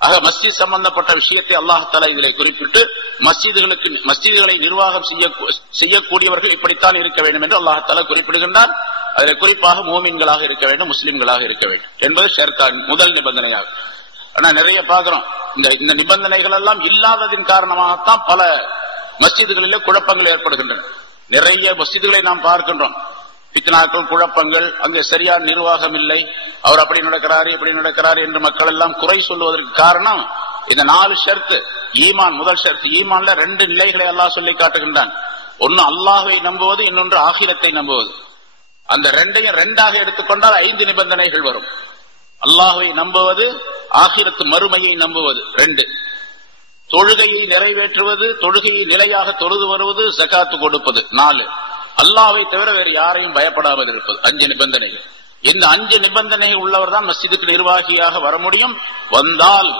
ஆக மஸ்ஜித் சம்பந்தப்பட்ட விஷயத்தை அல்லாஹ் தஆலா இதிலே குறிப்பிட்டு மஸ்ஜிதுகளை நிர்வாகம் செய்யக்கூடியவர்கள் இப்படித்தான் இருக்க வேண்டும் என்று அல்லாஹ் தஆலா குறிப்பிடுகின்றார். அதில் குறிப்பாக மூமின்களாக இருக்க வேண்டும், முஸ்லிம்களாக இருக்க வேண்டும் என்பது ஷர்தான் முதல் நிபந்தனையாகும். ஆனா நிறைய பாக்குறோம், இந்த நிபந்தனைகள் எல்லாம் இல்லாததின் காரணமாகத்தான் பல மஸ்ஜிதுகளிலே குழப்பங்கள் ஏற்படுகின்றன. நிறைய மஸ்ஜிதுகளை நாம் பார்க்கின்றோம், பித்னாக்கள், குழப்பங்கள், அங்கே சரியான நிர்வாகம் இல்லை, அவர் அப்படி நடக்கிறாரு இப்படி நடக்கிறாரு என்று மக்கள் எல்லாம் குறை சொல்லுவதற்கு காரணம் இந்த 4 ஷர்த்து. ஈமான் முதல் ஷர்த்து. ஈமான்ல 2 நிலைகளை அல்லாஹ் சொல்லி காட்டுகின்றான். ஒன்னு அல்லாஹ்வை நம்புவது, இன்னொன்று ஆகிரத்தை நம்புவது. அந்த 2ஐயும் 2ஆக எடுத்துக்கொண்டால் 5 நிபந்தனைகள் வரும். அல்லாஹ்வை நம்புவது, ஆகிரத்து மறுமையை நம்புவது 2, தொழுகையை நிறைவேற்றுவது, தொழுகையை நிலையாக தொழுது வருவது, ஜகாத்து கொடுப்பது 4, அல்லாஹ்வை தவிர வேறு யாரையும் பயப்படாமல் இருப்பது 5 நிபந்தனைகள். இந்த 5 நிபந்தனைகள் உள்ளவர் தான் மஸ்ஜிதுக்கு நிர்வாகியாக வர முடியும். வந்தால்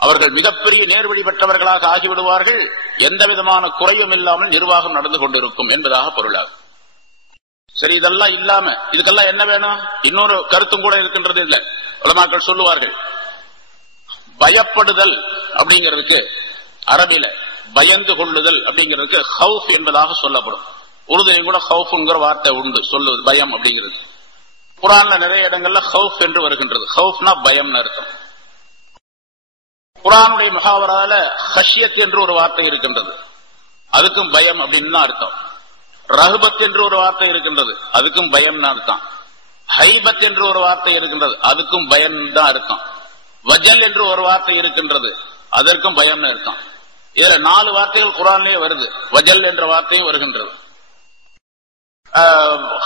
அவர்கள் மிகப்பெரிய நேர்வழி பெற்றவர்களாக ஆகிவிடுவார்கள். எந்த விதமான குறையும் இல்லாமல் நிர்வாகம் நடந்து கொண்டிருக்கும் என்பதாக பொருளாகும். சரி, இதெல்லாம் இல்லாம இதுக்கெல்லாம் என்ன வேணும்? இன்னொரு கருத்தும் கூட இருக்கின்றது. இல்ல, உலமாக்கள் சொல்லுவார்கள், பயப்படுதல் அப்படிங்கிறதுக்கு அரபில பயந்து கொள்ளுதல் அப்படிங்கிறதுக்கு ஹவுஃப் என்பதாக சொல்லப்படும். உருதுலையும் கூட ஹவுஃப்ங்கிற வார்த்தை உண்டு, சொல்லுவது பயம் அப்படிங்கிறது. குர்ஆன்ல நிறைய இடங்கள்ல ஹவுஃப் என்று வருகின்றது. ஹவுஃப்னா பயம்னு அர்த்தம். குர்ஆனுடைய முஹாவரால ஹஷ்யத் என்று ஒரு வார்த்தை இருக்கின்றது, அதுக்கும் பயம் அப்படின்னு தான் அர்த்தம். ரஹ்பத் என்று ஒரு வார்த்தை இருக்கின்றது, அதுக்கும் பயம் தான் அர்த்தம். ஹைபத் என்று ஒரு வார்த்தை இருக்கின்றது, அதுக்கும் பயம் தான் அர்த்தம். வஜல் என்று ஒரு வார்த்தை இருக்கின்றது, அதற்கும் பயம்னு அர்த்தம். இதுல 4 வார்த்தைகள் குர்ஆன்லயே வருது. வஜல் என்ற வார்த்தையும் வருகின்றது,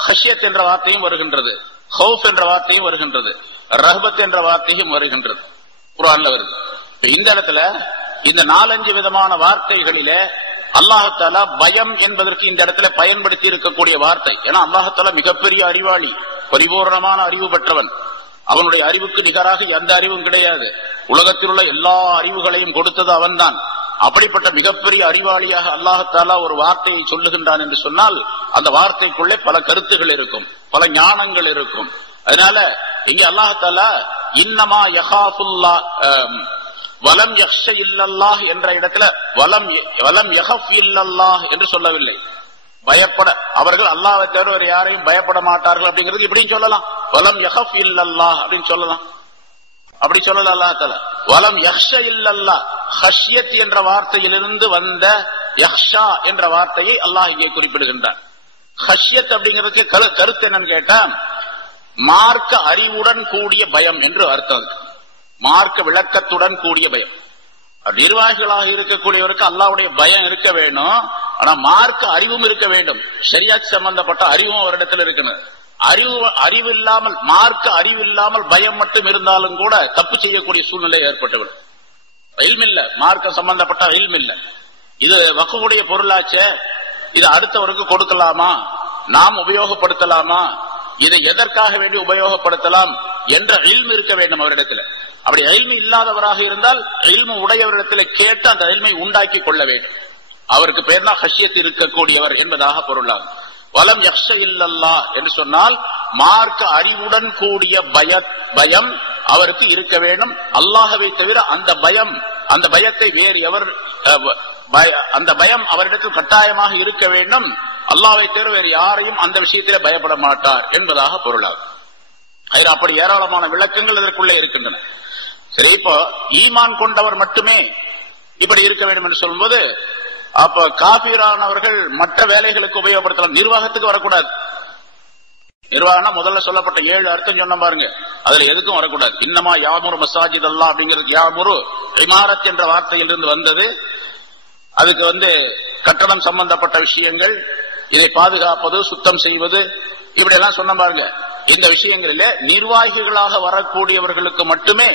ஹஷ்யத் என்ற வார்த்தையும் வருகின்றது, ஹவுஃப் என்ற வார்த்தையும் வருகின்றது, ரஹ்பத் என்ற வார்த்தையும் வருகின்றது, குர்ஆன்ல வருது. இந்த இடத்துல இந்த 4-5 விதமான வார்த்தைகளிலே அல்லாஹ் தஆலா பயம் என்பதற்கு இந்த இடத்துல பயன்படுத்தி இருக்கக்கூடிய வார்த்தை. ஏன்னா அல்லாஹ் தஆலா மிகப்பெரிய அறிவாளி, பரிபூர்ணமான அறிவு பெற்றவன். அவனுடைய அறிவுக்கு நிகராக எந்த அறிவும் கிடையாது. உலகத்தில் உள்ள எல்லா அறிவுகளையும் கொடுத்தது அவன்தான். அப்படிப்பட்ட மிகப்பெரிய அறிவாளியாக அல்லாஹ் தஆலா ஒரு வார்த்தையை சொல்லுகின்றான் என்று சொன்னால் அந்த வார்த்தைக்குள்ளே பல கருத்துகள் இருக்கும், பல ஞானங்கள் இருக்கும். அதனால இங்கே அல்லாஹ் தஆலா இன்னமா யஹாஃபுல்லாஹ் வலம் யக்ஷ இல்லல்லாஹ் என்ற இடத்துல வலம் யஹஃப் இல்லல்லாஹ் என்று சொல்லவில்லை. பயப்பட அவர்கள் அல்லாஹ்வை தவிர வேறு யாரையும் பயப்பட மாட்டார்கள் அப்படிங்கிறது இப்படின்னு சொல்லலாம். வலம் யஹஃப் இல்லல்லாஹ் அப்படின்னு சொல்லலாம். அப்படி சொல்லல அல்லாஹ் தஆலா. வலம் யக்ஷ இல்லல்லாஹ், ஹஷ்யத் என்ற வார்த்தையிலிருந்து வந்த யக்ஷா என்ற வார்த்தையை அல்லாஹ் இங்கே குறிப்பிடுகின்றான். ஹஷ்யத் அப்படிங்கிறதுக்கு கருத்து என்னன்னு கேட்டா, மார்க்க அறிவுடன் கூடிய பயம் என்று அர்த்தம். மார்க்க விளக்கத்துடன் கூடிய பயம். நிர்வாகிகளாக இருக்கக்கூடியவருக்கு அல்லாஹ்வுடைய பயம் இருக்க வேணும். ஆனா மார்க்க அறிவும் இருக்க வேண்டும். ஷரியத் சம்பந்தப்பட்ட அறிவும் அவரிடத்தில் இருக்கணும். அறிவில்லாமல், மார்க்க அறிவில்லாமல் பயம் மட்டும் இருந்தாலும் கூட தப்பு செய்யக்கூடிய சூழ்நிலை ஏற்பட்டுவிடும். இல்ம் இல்ல, மார்க்க சம்பந்தப்பட்ட இல்ம் இல்ல. இது வக்ஃபுடைய பொருளாச்சே, இது அடுத்தவருக்கு கொடுக்கலாமா, நாம் உபயோகப்படுத்தலாமா, இதை எதற்காக வேண்டி உபயோகப்படுத்தலாம் என்ற இல்ம் இருக்க வேண்டும் அவரிடத்தில். அப்படி இல்மு இல்லாதவராக இருந்தால் இல்மு உடையவரிடத்தில் கேட்டு அந்த இல்மை உண்டாக்கி கொள்ள வேண்டும். அவருக்கு பேர் தான் ஹஷ்யத் இருக்கக்கூடியவர் என்பதாக பொருளாகும். வலம் யக்ஷ இல்லல்லாஹ் என்று சொன்னால் மார்க்க அறிவுடன் கூடிய பயம் அவருக்கு இருக்க வேண்டும். அல்லாஹ்வை தவிர அந்த பயத்தை வேறு எவர், அந்த பயம் அவரிடத்தில் கட்டாயமாக இருக்க வேண்டும். அல்லாஹ்வை தவிர வேறு யாரையும் அந்த விஷயத்திலே பயப்பட மாட்டார் என்பதாக பொருளாகும். அப்படி ஏராளமான விளக்கங்கள் இதற்குள்ளே இருக்கின்றன. சரி, இப்போ ஈமான் கொண்டவர் மட்டுமே இப்படி இருக்க வேண்டும் என்று சொல்லும்போது, அப்ப காபீரானவர்கள் மற்ற வேலைகளுக்கு உபயோகப்படுத்தலாம், நிர்வாகத்துக்கு வரக்கூடாது. நிர்வாகம் முதல்ல சொல்லப்பட்ட 7 அர்த்தம் சொன்ன பாருங்க, அதுல எதுக்கும் வரக்கூடாது. இன்னமா யாமுரு மசாஜித் அல்லாஹ் அப்படிங்கிறது யாமுரு இமாரத் என்ற வார்த்தையிலிருந்து வந்தது. அதுக்கு கட்டடம் சம்பந்தப்பட்ட விஷயங்கள், இதை பாதுகாப்பது, சுத்தம் செய்வது, இப்படி எல்லாம் சொன்ன பாருங்க. இந்த விஷயங்களிலே நிர்வாகிகளாக வரக்கூடியவர்களுக்கு மட்டுமே,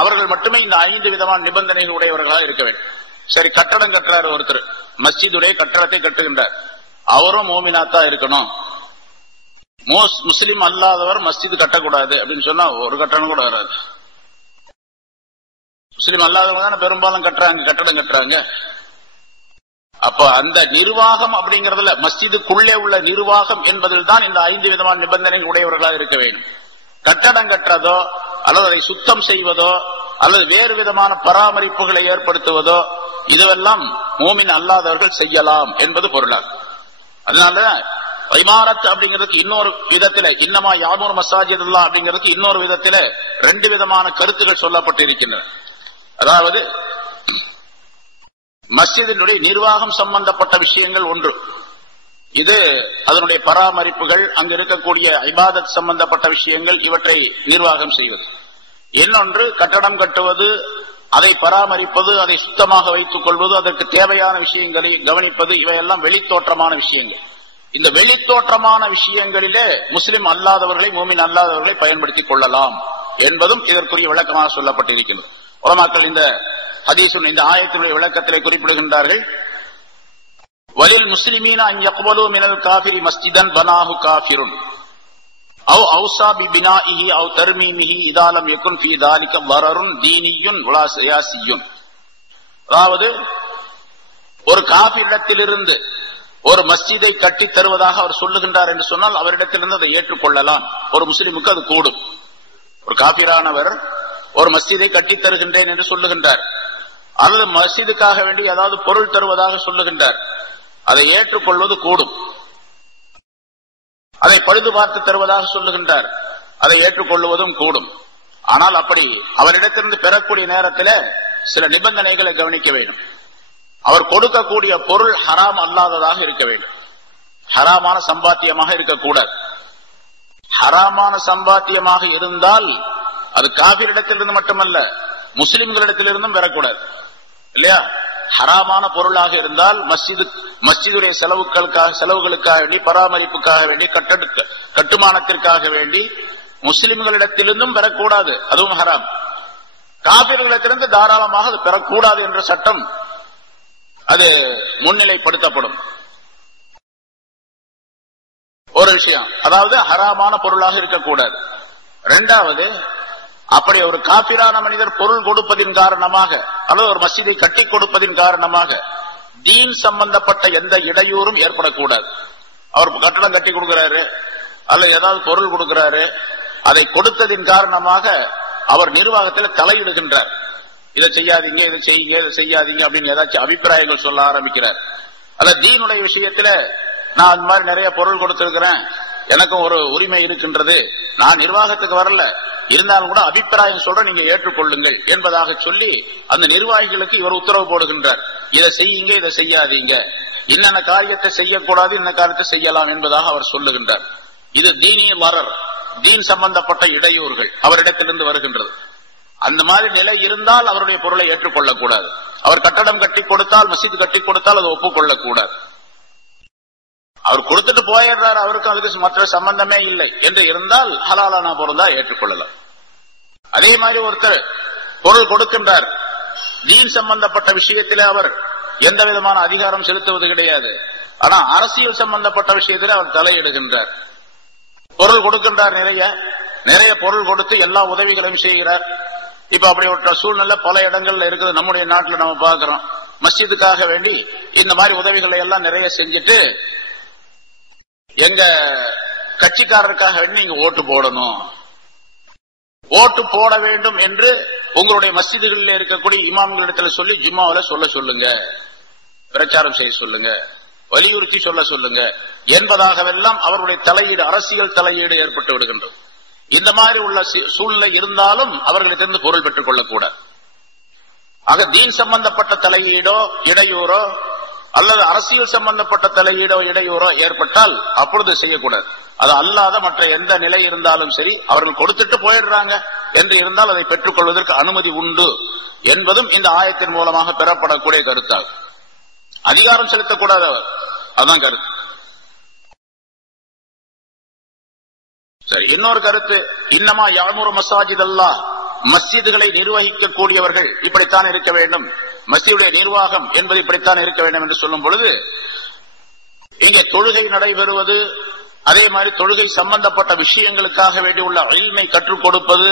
அவர்கள் மட்டுமே இந்த 5 விதமான நிபந்தனைகள் உடையவர்களாக இருக்க வேண்டும். சரி, கட்டடம் கட்டுறாரு ஒருத்தர், மஸ்ஜிதுடைய கட்டடத்தை கட்டுகின்றார், அவரும் மோமினாத்தா இருக்கணும். முஸ்லிம் அல்லாதவர் மஸ்ஜிது கட்டக்கூடாது அப்படின்னு சொன்னா ஒரு கட்டணம் கூட வராது. முஸ்லிம் அல்லாதவங்க தானே பெரும்பாலும் கட்டடம் கட்டுறாங்க. அப்ப அந்த நிர்வாகம் அப்படிங்கறதுல மஸ்ஜிதுக்குள்ளே உள்ள நிர்வாகம் என்பதில் தான் இந்த 5 விதமான நிபந்தனைகள் உடையவர்களாக இருக்க வேண்டும். கட்டடம் கட்டுறதோ அல்லது அதை சுத்தம் செய்வதோ அல்லது வேறு விதமான பராமரிப்புகளை ஏற்படுத்துவதோ இதுவெல்லாம் மூமின் அல்லாதவர்கள் செய்யலாம் என்பது பொருளாகும். அதனால இமாரத் அப்படிங்கிறதுக்கு இன்னொரு விதத்தில இன்னமா யாமூர் மசாஜிதுல்லாஹ் அப்படிங்கிறதுக்கு இன்னொரு விதத்தில ரெண்டு விதமான கருத்துக்கள் சொல்லப்பட்டிருக்கின்றன. அதாவது மஸ்ஜிதினுடைய நிர்வாகம் சம்பந்தப்பட்ட விஷயங்கள் ஒன்று, இது அதனுடைய பராமரிப்புகள், அங்கு இருக்கக்கூடிய இபாதத் சம்பந்தப்பட்ட விஷயங்கள், இவற்றை நிர்வாகம் செய்வது. இன்னொன்று கட்டடம் கட்டுவது, அதை பராமரிப்பது, அதை சுத்தமாக வைத்துக் கொள்வது, அதற்கு தேவையான விஷயங்களை கவனிப்பது, இவையெல்லாம் வெளித்தோற்றமான விஷயங்கள். இந்த வெளித்தோற்றமான விஷயங்களிலே முஸ்லிம் அல்லாதவர்களை மூமின் அல்லாதவர்களை பயன்படுத்திக் கொள்ளலாம் என்பதும் இதற்குரிய விளக்கமாக சொல்லப்பட்டிருக்கிறது. உலமாக்கள் இந்த ஹதீஸுன் இந்த ஆயத்தினுடைய விளக்கத்திலே குறிப்பிடுகின்றார்கள், வலில் முஸ்லிமீன அன் யக்பலு மினல் காஃபிரி மஸ்ஜிதன் பனாஹு காஃபிருன் அவ் அவ்ஸா பிபினாஇஹி அவ் தர்மீமிஹி இதா லம் யகுன் ஃபீ தாலிக வரருன் தீனியுன் வலா சியாசியுன். அதாவது ஒரு காஃபிரிடத்திலிருந்து ஒரு மஸ்ஜிதை கட்டி தருவதாக அவர் சொல்லுகின்றார் என்று சொன்னால் அவரிடத்திலிருந்து அதை ஏற்றுக்கொள்ளலாம். ஒரு முஸ்லிமுக்கு அது கூடும். ஒரு காஃபிரானவர் ஒரு மஸ்ஜிதை கட்டி தருகின்றேன் என்று சொல்லுகின்றார், அல்லது மஸ்ஜிதுக்காக வேண்டி ஏதாவது பொருள் தருவதாக சொல்லுகின்றார், அதை ஏற்றுக்கொள்வது கூடும். அதை பழுது பார்த்து தருவதாக சொல்லுகின்றார், அதை ஏற்றுக்கொள்வதும் கூடும். ஆனால் அப்படி அவரிடத்திலிருந்து பெறக்கூடிய நேரத்தில் சில நிபந்தனைகளை கவனிக்க வேண்டும். அவர் கொடுக்கக்கூடிய பொருள் ஹராம் அல்லாததாக இருக்க வேண்டும். ஹராமான சம்பாத்தியமாக இருக்கக்கூடாது. ஹராமான சம்பாத்தியமாக இருந்தால் அது காபிரிடத்திலிருந்து மட்டுமல்ல முஸ்லிம்களிடத்திலிருந்தும் பெறக்கூடாது, இல்லையா? ஹராமான பொருளாக இருந்தால் மஸ்ஜிதுடைய செலவுகளுக்காக வேண்டி, பராமரிப்புக்காக வேண்டி, கட்டுமானத்திற்காக வேண்டி முஸ்லிம்களிடத்திலிருந்தும் பெறக்கூடாது, அதுவும் ஹராம். காபிர்களிடத்திலிருந்து தாராளமாக அது பெறக்கூடாது என்ற சட்டம் அது முன்னிலைப்படுத்தப்படும். ஒரு விஷயம், அதாவது ஹராமான பொருளாக இருக்கக்கூடாது. இரண்டாவது, அப்படி ஒரு காபிரான மனிதர் பொருள் கொடுப்பதின் காரணமாக அல்லது ஒரு மஸ்ஜிதை கட்டி கொடுப்பதின் காரணமாக தீன் சம்பந்தப்பட்ட எந்த இடையூறும் ஏற்படக்கூடாது. அவர் கட்டடம் கட்டி கொடுக்கிறாரு அல்லது ஏதாவது பொருள் கொடுக்கிறாரு, அதை கொடுத்ததின் காரணமாக அவர் நிர்வாகத்தில் தலையிடுகின்றார். இதை செய்யாதீங்க, இதை செய்யுங்க, இதை செய்யாதீங்க அப்படின்னு ஏதாச்சும் அபிப்பிராயங்கள் சொல்ல ஆரம்பிக்கிறார். அல்ல தீனுடைய விஷயத்துல நான் அந்த மாதிரி நிறைய பொருள் கொடுத்திருக்கிறேன், எனக்கும் ஒரு உரிமை இருக்கின்றது, நான் நிர்வாகத்துக்கு வரல, இருந்தாலும் கூட அபிப்பிராயம் சொல்ற நீங்க ஏற்றுக்கொள்ளுங்கள் என்பதாக சொல்லி அந்த நிர்வாகிகளுக்கு இவர் உத்தரவு போடுகின்றார். இதை செய்யுங்க, இதை செய்யாதீங்க, என்னென்ன காரியத்தை செய்யக்கூடாது, என்ன காரியத்தை செய்யலாம் என்பதாக அவர் சொல்லுகின்றார். இது தீனிய வரர், தீன் சம்பந்தப்பட்ட இடையூறுகள் அவரிடத்திலிருந்து வருகின்றது. அந்த மாதிரி நிலை இருந்தால் அவருடைய பொருளை ஏற்றுக்கொள்ளக்கூடாது. அவர் கட்டடம் கட்டி கொடுத்தால், மஸ்ஜித் கட்டி கொடுத்தால் அது ஒப்புக்கொள்ளக்கூடாது. அவர் கொடுத்துட்டு போயிடுறாரு, அவருக்கும் அதுக்கு மற்ற சம்பந்தமே இல்லை என்று இருந்தால் ஹலாலான பொருளா ஏற்றுக்கொள்ளலாம். அதே மாதிரி ஒருத்தர் பொருள் கொடுக்கின்றார், தீன் சம்பந்தப்பட்ட விஷயத்தில் அவர் எந்த விதமான அதிகாரம் செலுத்துவது கிடையாது, ஆனா அரசியல் சம்பந்தப்பட்ட விஷயத்தில் அவர் தலையிடுகின்றார். பொருள் கொடுக்கின்றார், நிறைய பொருள் கொடுத்து எல்லா உதவிகளையும் செய்கிறார். இப்ப அப்படி ஒரு சூழ்நிலை பல இடங்கள்ல இருக்குது, நம்முடைய நாட்டில் நம்ம பார்க்கிறோம். மஸ்ஜிதுக்காக வேண்டி இந்த மாதிரி உதவிகளை எல்லாம் நிறைய செஞ்சுட்டு எங்க கட்சிக்காரருக்காக வேண்டி நீங்க ஓட்டு போடணும், ஓட்டு போட வேண்டும் என்று உங்களுடைய மஸ்ஜிதுகளில் இருக்கக்கூடிய இமாம்களிடத்தில் சொல்லி ஜும்மாவில் சொல்லுங்க, பிரச்சாரம் செய்ய சொல்லுங்க, வலியுறுத்தி சொல்லுங்க என்பதாகவெல்லாம் அவருடைய தலையீடு, அரசியல் தலையீடு ஏற்பட்டு விடுகின்றது. இந்த மாதிரி உள்ள சூழ்நிலை இருந்தாலும் அவர்களிடத்திலிருந்து பொருள் பெற்றுக் கொள்ளக்கூடாது. ஆக தீன் சம்பந்தப்பட்ட தலையீடோ இடையூறோ அல்லது அரசியல் சம்பந்தப்பட்ட தலையீடோ இடையூறோ ஏற்பட்டால் அப்பொழுது செய்யக்கூடாது. அது அல்லாத மற்ற எந்த நிலை இருந்தாலும் சரி, அவர்கள் கொடுத்துட்டு போயிடுறாங்க என்று இருந்தால் அதை பெற்றுக் கொள்வதற்கு அனுமதி உண்டு என்பதும் இந்த ஆயத்தின் மூலமாக பெறப்படக்கூடிய கருத்தாகும். அதிகாரம் செலுத்தக்கூடாது அவர், அதான் கருத்து. சரி, இன்னொரு கருத்து, இன்னமா யாமுரு மசாஜித் அல்லாஹ், மஸ்ஜிதுகளை நிர்வகிக்கக்கூடியவர்கள் இப்படித்தான் இருக்க வேண்டும், மஸ்ஜிதுடைய நிர்வாகம் என்பது இப்படித்தான் இருக்க வேண்டும் என்று சொல்லும் பொழுது, இங்கே தொழுகை நடைபெறுவது, அதே மாதிரி தொழுகை சம்பந்தப்பட்ட விஷயங்களுக்காக வேண்டியுள்ள இல்மை கற்றுக் கொடுப்பது,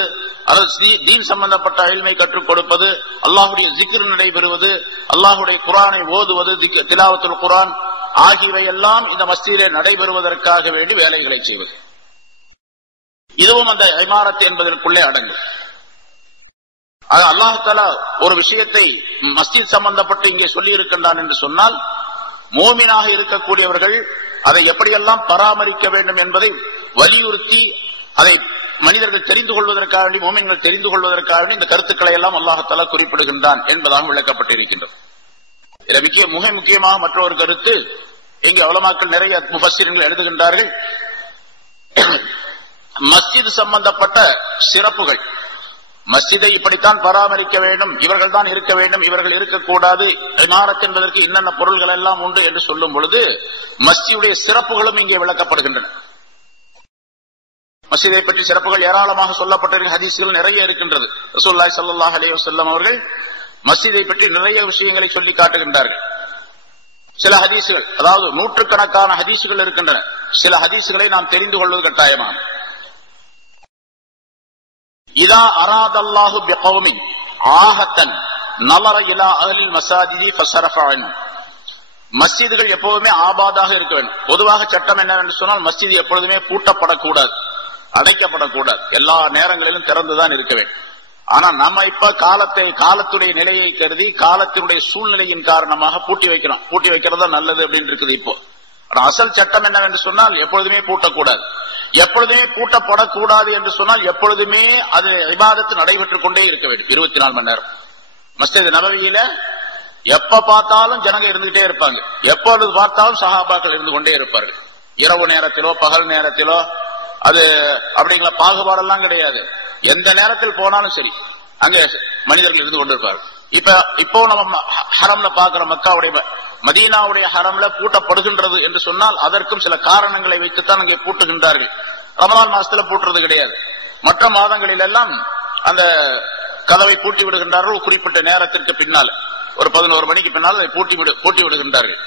அல்லது தீன் சம்பந்தப்பட்ட இல்மை கற்றுக் கொடுப்பது, அல்லாஹுடைய ஜிக்ர் நடைபெறுவது, அல்லாஹுடைய குர்ஆனை ஓதுவது, திலாவத்துல் குர்ஆன் ஆகியவை எல்லாம் இந்த மஸ்ஜிதிலே நடைபெறுவதற்காக வேண்டி வேலைகளை செய்வது, இதுவும் அந்த இமாரத் என்பதற்குள்ளே அடங்கும். அல்லாஹ் தஆலா ஒரு விஷயத்தை மஸ்ஜித் சம்பந்தப்பட்டு இங்கே சொல்லி இருக்கின்றான் என்று சொன்னால், மோமினாக இருக்கக்கூடியவர்கள் அதை எப்படியெல்லாம் பராமரிக்க வேண்டும் என்பதை வலியுறுத்தி, அதை மனிதர்கள் தெரிந்து கொள்வதற்காக வேண்டி, மோமின்கள் தெரிந்து கொள்வதற்காக வேண்டி இந்த கருத்துக்களை எல்லாம் அல்லாஹ் தஆலா குறிப்பிடுகின்றான் என்பதாக விளக்கப்பட்டிருக்கின்றது. மிக முக்கியமாக மற்றொரு கருத்து, இங்கு உலமாக்கள் நிறைய முஃபஸ்ஸிரீன்கள் எழுதுகின்றார்கள், மஸ்ஜித் சம்பந்தப்பட்ட சிறப்புகள், மஸ்ஜிதை இப்படித்தான் பராமரிக்க வேண்டும், இவர்கள் தான் இருக்க வேண்டும், இவர்கள் இருக்கக்கூடாது, இமாரத் என்பதற்கு என்னென்ன பொருள்கள் எல்லாம் உண்டு என்று சொல்லும் பொழுது மஸ்ஜிதுடைய சிறப்புகளும் இங்கே விளக்கப்படுகின்றன. மஸ்ஜிதை பற்றி சிறப்புகள் ஏராளமாக சொல்லப்பட்டிருக்கிற ஹதீஸ்கள் நிறைய இருக்கின்றது. ரசூலுல்லாஹி ஸல்லல்லாஹு அலைஹி வஸல்லம் அவர்கள் மஸ்ஜிதை பற்றி நிறைய விஷயங்களை சொல்லி காட்டுகின்றார்கள். சில ஹதீஸ்கள், அதாவது நூற்றுக்கணக்கான ஹதீஸ்கள் இருக்கின்றன. சில ஹதீஸ்களை நாம் தெரிந்து கொள்வது கட்டாயமான. இதா அராதல்லாஹு பிகௌமின் ஆஹத்தன் நலர இலா அஹ்லில் மஸாஜிதி ஃபஸரஃப அன்ஹும். மஸ்ஜிதுகள் எப்போதுமே ஆபாதாக இருக்க வேண்டும். பொதுவாக சட்டம் என்னவென்று சொன்னால், மஸ்ஜித் எப்பொழுதுமே பூட்டப்படக்கூடாது, அடைக்கப்படக்கூடாது, எல்லா நேரங்களிலும் திறந்துதான் இருக்க வேண்டும். ஆனா நம்ம இப்ப காலத்துடைய நிலையை கருதி, காலத்தினுடைய சூழ்நிலையின் காரணமாக பூட்டி வைக்கிறோம். பூட்டி வைக்கிறதா நல்லது அப்படின்னு இருக்குது இப்போ. அசல் சட்டம் என்னவென்று சொன்னால், எப்பொழுதுமே பூட்டக்கூடாது. எப்பொழுதுமே பூட்டப்படக்கூடாது என்று சொன்னால், எப்பொழுதுமே அது இபாதத்து நடைபெற்றுக் கொண்டே இருக்க வேண்டும், 24 மணி நேரம். மஸ்ஜித் நபவியில எப்ப பார்த்தாலும் ஜனங்க இருந்துகிட்டே இருப்பாங்க, எப்பொழுது பார்த்தாலும் சஹாபாக்கள் இருந்து கொண்டே இருப்பார்கள். இரவு நேரத்திலோ பகல் நேரத்திலோ அது அப்படிங்கிற பாகுபாடெல்லாம் கிடையாது. எந்த நேரத்தில் போனாலும் சரி அங்க மனிதர்கள் இருந்து கொண்டிருப்பார்கள். இப்போ நம்ம ஹரம்ல பாக்குற மக்காவுடைய மதீனாவுடைய ஹரம்ல பூட்டப்படுகின்றது என்று சொன்னால், அதற்கும் சில காரணங்களை வைத்துத்தான் அங்கே பூட்டுகின்றார்கள். ரமலான் மாசத்துல பூட்டுறது கிடையாது. மற்ற மாதங்களில் எல்லாம் அந்த கதவை பூட்டி விடுகின்றார்கள். குறிப்பிட்ட நேரத்திற்கு பின்னால், ஒரு 11 மணிக்கு பின்னால் அதை பூட்டி விடுகின்றார்கள்.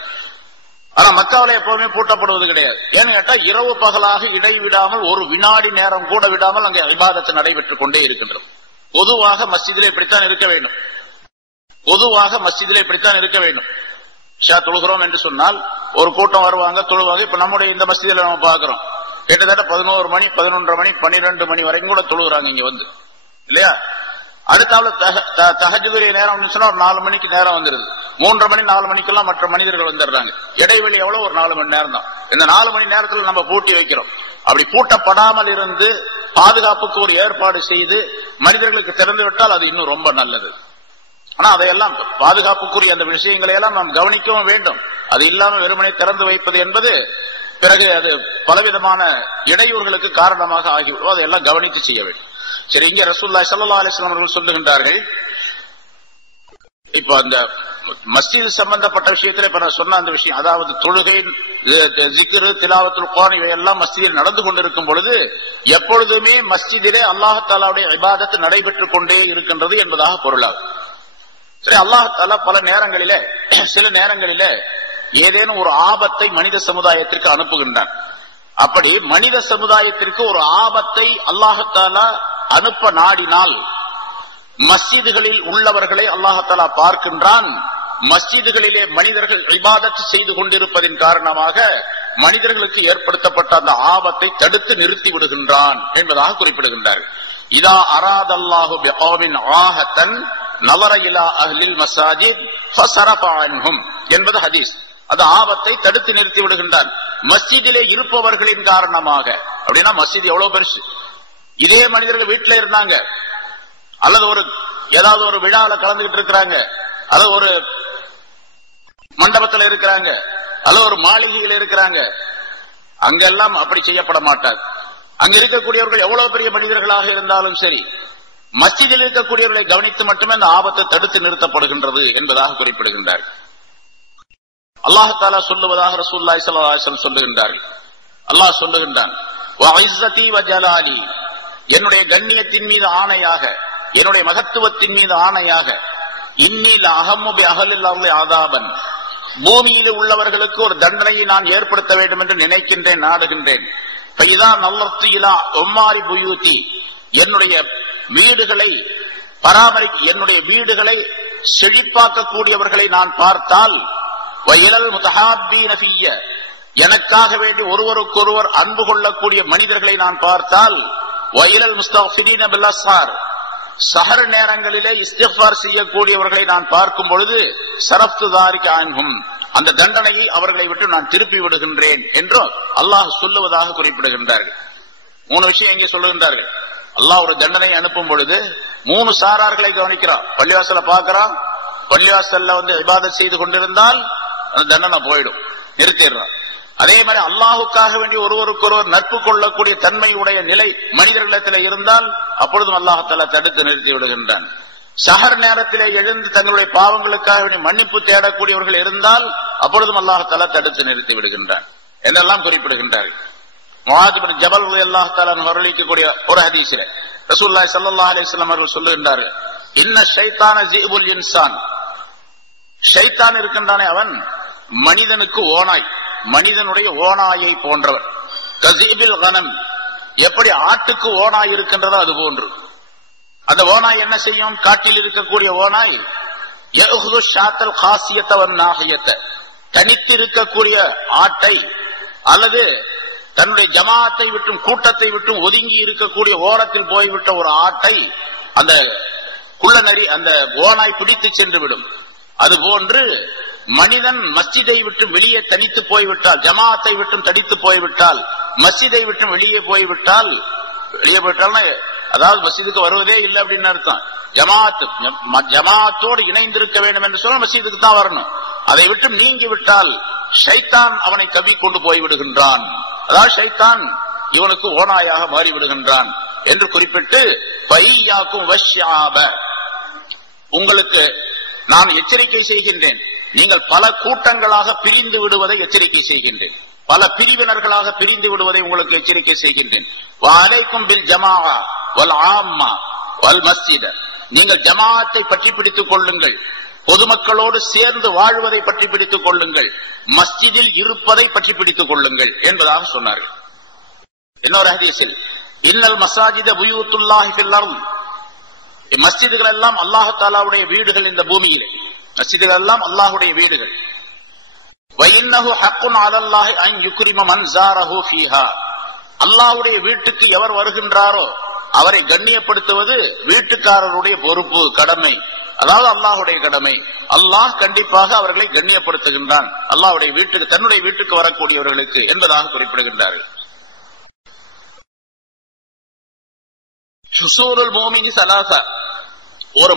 ஆனா மக்காவில எப்பவுமே பூட்டப்படுவது கிடையாது. ஏன்னு கேட்டா, இரவு பகலாக இடைவிடாமல் ஒரு வினாடி நேரம் கூட விடாமல் அங்கே இபாதத்து நடைபெற்றுக் கொண்டே இருக்கின்றது. பொதுவாக மஸ்ஜிதிலே இப்படித்தான் இருக்க வேண்டும். பொதுவாக மஸ்ஜிதிலே இப்படித்தான் இருக்க வேண்டும். இஷா தொழுகிறோம் என்று சொன்னால் ஒரு கூட்டம் வருவாங்க, தொழுவாங்க. இப்ப நம்முடைய இந்த மஸ்ஜிதில நம்ம பாக்குறோம், கிட்டத்தட்ட 11 மணி 11:30 மணி 12 மணி வரைக்கும் கூட தொழுகிறாங்க இங்க வந்து, இல்லையா? அடுத்தால தஹஜ்ஜுடைய நேரம் சொன்னா ஒரு 4 மணிக்கு நேரம் வந்துருது. 3:30 மணி 4 மணிக்கெல்லாம் மற்ற மனிதர்கள் வந்துடுறாங்க. இடைவெளி எவ்வளவு? ஒரு 4 மணி நேரம் தான். இந்த 4 மணி நேரத்தில் நம்ம பூட்டி வைக்கிறோம். அப்படி பூட்டப்படாமல் இருந்து பாதுகாப்புக்கு ஒரு ஏற்பாடு செய்து மனிதர்களுக்கு திறந்து விட்டால் அது இன்னும் ரொம்ப நல்லது. ஆனா அதையெல்லாம் பாதுகாப்புக்குரிய அந்த விஷயங்களை எல்லாம் நாம் கவனிக்கவும் வேண்டும். அது இல்லாமல் வெறுமனை திறந்து வைப்பது என்பது பிறகு அது பலவிதமான இடையூறுகளுக்கு காரணமாக ஆகிவிடும். அதையெல்லாம் கவனித்து செய்ய வேண்டும். சரி, இங்க ரசூலுல்லாஹி ஸல்லல்லாஹு அலைஹி வஸல்லம் அவர்கள் சொல்லுகின்றார்கள், இப்போ அந்த மஸ்ஜித் சம்பந்தப்பட்ட விஷயத்துல இப்ப நான் சொன்ன அந்த விஷயம், அதாவது தொழுகை, ஜிக்ரு, திலாவத்துல் குர்ஆன் இவையெல்லாம் மஸ்ஜிதில் நடந்து கொண்டிருக்கும் பொழுது எப்பொழுதுமே மஸ்ஜிதிலே அல்லாஹ் தஆலாவுடைய இபாதத்து நடைபெற்றுக் கொண்டே இருக்கின்றது என்பதாக பொருளாகும். சரி, அல்லாஹ் தஆலா பல நேரங்களிலே, சில நேரங்களிலே ஏதேனும் ஒரு ஆபத்தை மனித சமுதாயத்திற்கு அனுப்புகின்றான். அப்படி மனித சமுதாயத்திற்கு ஒரு ஆபத்தை அல்லாஹ் தஆலா அனுப்ப நாடினால் மஸ்ஜிதுகளில் உள்ளவர்களை அல்லாஹ் தஆலா பார்க்கின்றான். மஸ்ஜிதுகளிலே மனிதர்கள் இபாதத் செய்து கொண்டிருப்பதின் காரணமாக மனிதர்களுக்கு ஏற்படுத்தப்பட்ட அந்த ஆபத்தை தடுத்து நிறுத்தி விடுகின்றான் என்பதாக குறிப்பிடுகின்றார்கள். இதா அராதல்லாஹு பிகௌமின் ஆஹத்தன் நலர இலா அஹ்லில் மஸாஜித் ஃபஸரஃப அன்ஹும் என்பது ஹதீஸ். அது ஆபத்தை தடுத்து நிறுத்தி விடுகின்றான் மஸ்ஜிதிலே இருப்பவர்களின் காரணமாக. அப்படின்னா மஸ்ஜித் எவ்வளவு பெருசு. இதே மனிதர்கள் வீட்டில இருந்தாங்க, அல்லது ஏதாவது ஒரு விழாவில் கலந்துகிட்டு இருக்கிறாங்க, அல்லது ஒரு மண்டபத்தில் இருக்கிறாங்க, அல்லது ஒரு மாளிகையில் இருக்கிறாங்க, அங்கெல்லாம் அப்படி செய்யப்பட மாட்டார். அங்க இருக்கக்கூடியவர்கள் எவ்வளவு பெரிய மனிதர்களாக இருந்தாலும் சரி, மஸ்ஜிதில் இருக்கக்கூடியவர்களை கவனித்து மட்டுமே அந்த ஆபத்தை தடுத்து நிறுத்தப்படுகின்றது என்பதாக குறிப்பிடுகின்றார். அல்லாஹ் தஆலா சொல்லுவதாக ரசூலுல்லாஹி ஸல்லல்லாஹு அலைஹி வஸல்லம் சொல்லுகின்றார்கள். அல்லாஹ் சொல்லுகின்றான், வஇஸ்ஸதி வஜலாலி, என்னுடைய கண்ணியத்தின் மீது ஆணையாக, என்னுடைய மகத்துவத்தின் மீது ஆணையாக, இன்னி லஅஹம்மு பி அஹ்லில் அர்தி அஸாபன், பூமியில் உள்ளவர்களுக்கு ஒரு தண்டனையை நான் ஏற்படுத்த வேண்டும் என்று நினைக்கின்றேன், நாடுகின்றேன். ஃபைதா நல்லத்து இலா உம்மாரி புயூதி, என்னுடைய வீடுகளை என்னுடைய வீடுகளை செழிப்பாக்கக்கூடியவர்களை நான் பார்த்தால், வயலல் முதஹாப்பீன ஃபிய்ய, எனக்காக வேண்டி ஒருவருக்கொருவர் அன்பு கொள்ளக்கூடிய மனிதர்களை நான் பார்த்தால், வயலல் முஸ்தக்ஃபிரீன பில் அஸ்ஹார், சஹர் நேரங்களிலே இஸ்திக்ஃபார் செய்யக்கூடியவர்களை நான் பார்க்கும் பொழுது சரஃப்து தாரிக அன்ஹும், அந்த தண்டனையை அவர்களை விட்டு நான் திருப்பி விடுகின்றேன் என்று அல்லாஹ் சொல்லுவதாக குறிப்பிடுகின்றார்கள். 3 விஷயம் இங்கே சொல்லுகின்றார்கள். அல்லாஹ் ஒரு தண்டனை அனுப்பும் பொழுது 3 சாரார்களை கவனிக்கிறான். பள்ளிவாசல பார்க்கிறான், பள்ளிவாசல்ல இபாதத் செய்து கொண்டிருந்தால் அந்த தண்டனை போயிடும், நிறுத்திடுறான். அதே மாதிரி அல்லாஹுக்காக வேண்டி ஒருவருக்கொருவர் நட்பு கொள்ளக்கூடிய தன்மையுடைய நிலை மனிதர்களிடத்தில் இருந்தால் அப்பொழுதும் அல்லாஹால தடுத்து நிறுத்தி விடுகின்றான். சஹர் நேரத்திலே எழுந்து தங்களுடைய பாவங்களுக்காக வேண்டி மன்னிப்பு தேடக்கூடியவர்கள் இருந்தால் அப்பொழுதும் அல்லாஹால தடுத்து நிறுத்தி விடுகின்றான் என்றெல்லாம் குறிப்பிடுகின்றார்கள். முஆத் இப்னு ஜபல் ரலியல்லாஹு தஆலா வரலிக்கக்கூடிய ஒரு ஹதீஸில ரசூலுல்லாஹி ஸல்லல்லாஹு அலைஹி வஸல்லம் அவர்கள் சொல்லுகின்றார்கள், இன்ன ஷைத்தான ஜிபுல் இன்சான், ஷைத்தான் இருக்கின்றானே அவன் மனிதனுக்கு ஓனாய், மனிதனுடைய ஓனாயை போன்றவர். கஸீபில் கனம், எப்படி ஆட்டுக்கு ஓனாய் இருக்கின்றதோ அது போன்று. அந்த ஓனாய் என்ன செய்யும்? காட்டில் இருக்கக்கூடிய ஓனாய் யஅஹுது ஷாத்தல் காசியத வன் நாஹியத, தனித்து இருக்கக்கூடிய ஆட்டை அல்லது தன்னுடைய ஜமாத்தை விட்டும் கூட்டத்தை விட்டும் ஒதுங்கி இருக்கக்கூடிய ஓரத்தில் போய்விட்ட ஒரு ஆட்டை அந்த குள்ளநரி அந்த ஓனாய் பிடித்து சென்று விடும். அதுபோன்று மனிதன் மஸ்ஜிதை விட்டு வெளியே தனித்து போய்விட்டால், ஜமாத்தை விட்டும் தனித்து போய்விட்டால், மஸ்ஜிதை விட்டு வெளியே போய்விட்டால், அதாவது மஸ்ஜிதுக்கு வருவதே இல்லை அப்படின்னு அர்த்தம். ஜமாத்தோடு இணைந்திருக்க வேண்டும் என்று சொல்ல மஸ்ஜிதுக்கு தான் வரணும். அதை விட்டு நீங்கி விட்டால் ஷைத்தான் அவனை கவி கொண்டு போய்விடுகின்றான். அதாவது ஷைத்தான் இவனுக்கு ஓனாயாக மாறிவிடுகின்றான் என்று குறிப்பிட்டு, பையாக்கும் வஷ்யாப, உங்களுக்கு நான் எச்சரிக்கை செய்கின்றேன், நீங்கள் பல கூட்டங்களாக பிரிந்து விடுவதை எச்சரிக்கை செய்கின்றேன், பல பிரிவினர்களாக பிரிந்து விடுவதை உங்களுக்கு எச்சரிக்கை செய்கின்றேன். வஅலைக்கும் பில் ஜமாஅ வல் ஆம்மா வல் மஸ்ஜித, நீங்கள் ஜமாஅத்தை பற்றி பிடித்துக் கொள்ளுங்கள், பொதுமக்களோடு சேர்ந்து வாழ்வதை பற்றி பிடித்துக் கொள்ளுங்கள், மஸ்ஜிதில் இருப்பதை பற்றி பிடித்துக் கொள்ளுங்கள் என்பதாக சொன்னார்கள். இன்னொரு ஹதீஸில், இன்னல் மசாஜித புயூத்துல்லாஹி ஃபில் அர்த், மஸ்ஜிதுகள் எல்லாம் அல்லாஹ் தஆலாவுடைய வீடுகள் இந்த பூமியிலே, மஸ்ஜிதுகள் எல்லாம் அல்லாஹ்வுடைய வீடுகள். வஇன்னஹு ஹக்குன் அலல்லாஹி அன் யுக்ரிம மன் ஸாரஹு ஃபீஹா, அல்லாஹ்வுடைய வீட்டுக்கு எவர் வருகின்றாரோ அவரை கண்ணியப்படுத்துவது வீட்டுக்காரருடைய பொறுப்பு, கடமை. அதாவது அல்லாஹ்வுடைய கடமை. அல்லாஹ் கண்டிப்பாக அவர்களை கண்ணியப்படுத்துகின்றான் அல்லாஹ்வுடைய வீட்டுக்கு, தன்னுடைய வீட்டுக்கு வரக்கூடியவர்களுக்கு என்பதாக குறிப்பிடுகின்றார்கள். ஹுசூலுல் மூமினி ஸலாஸா, ஒரு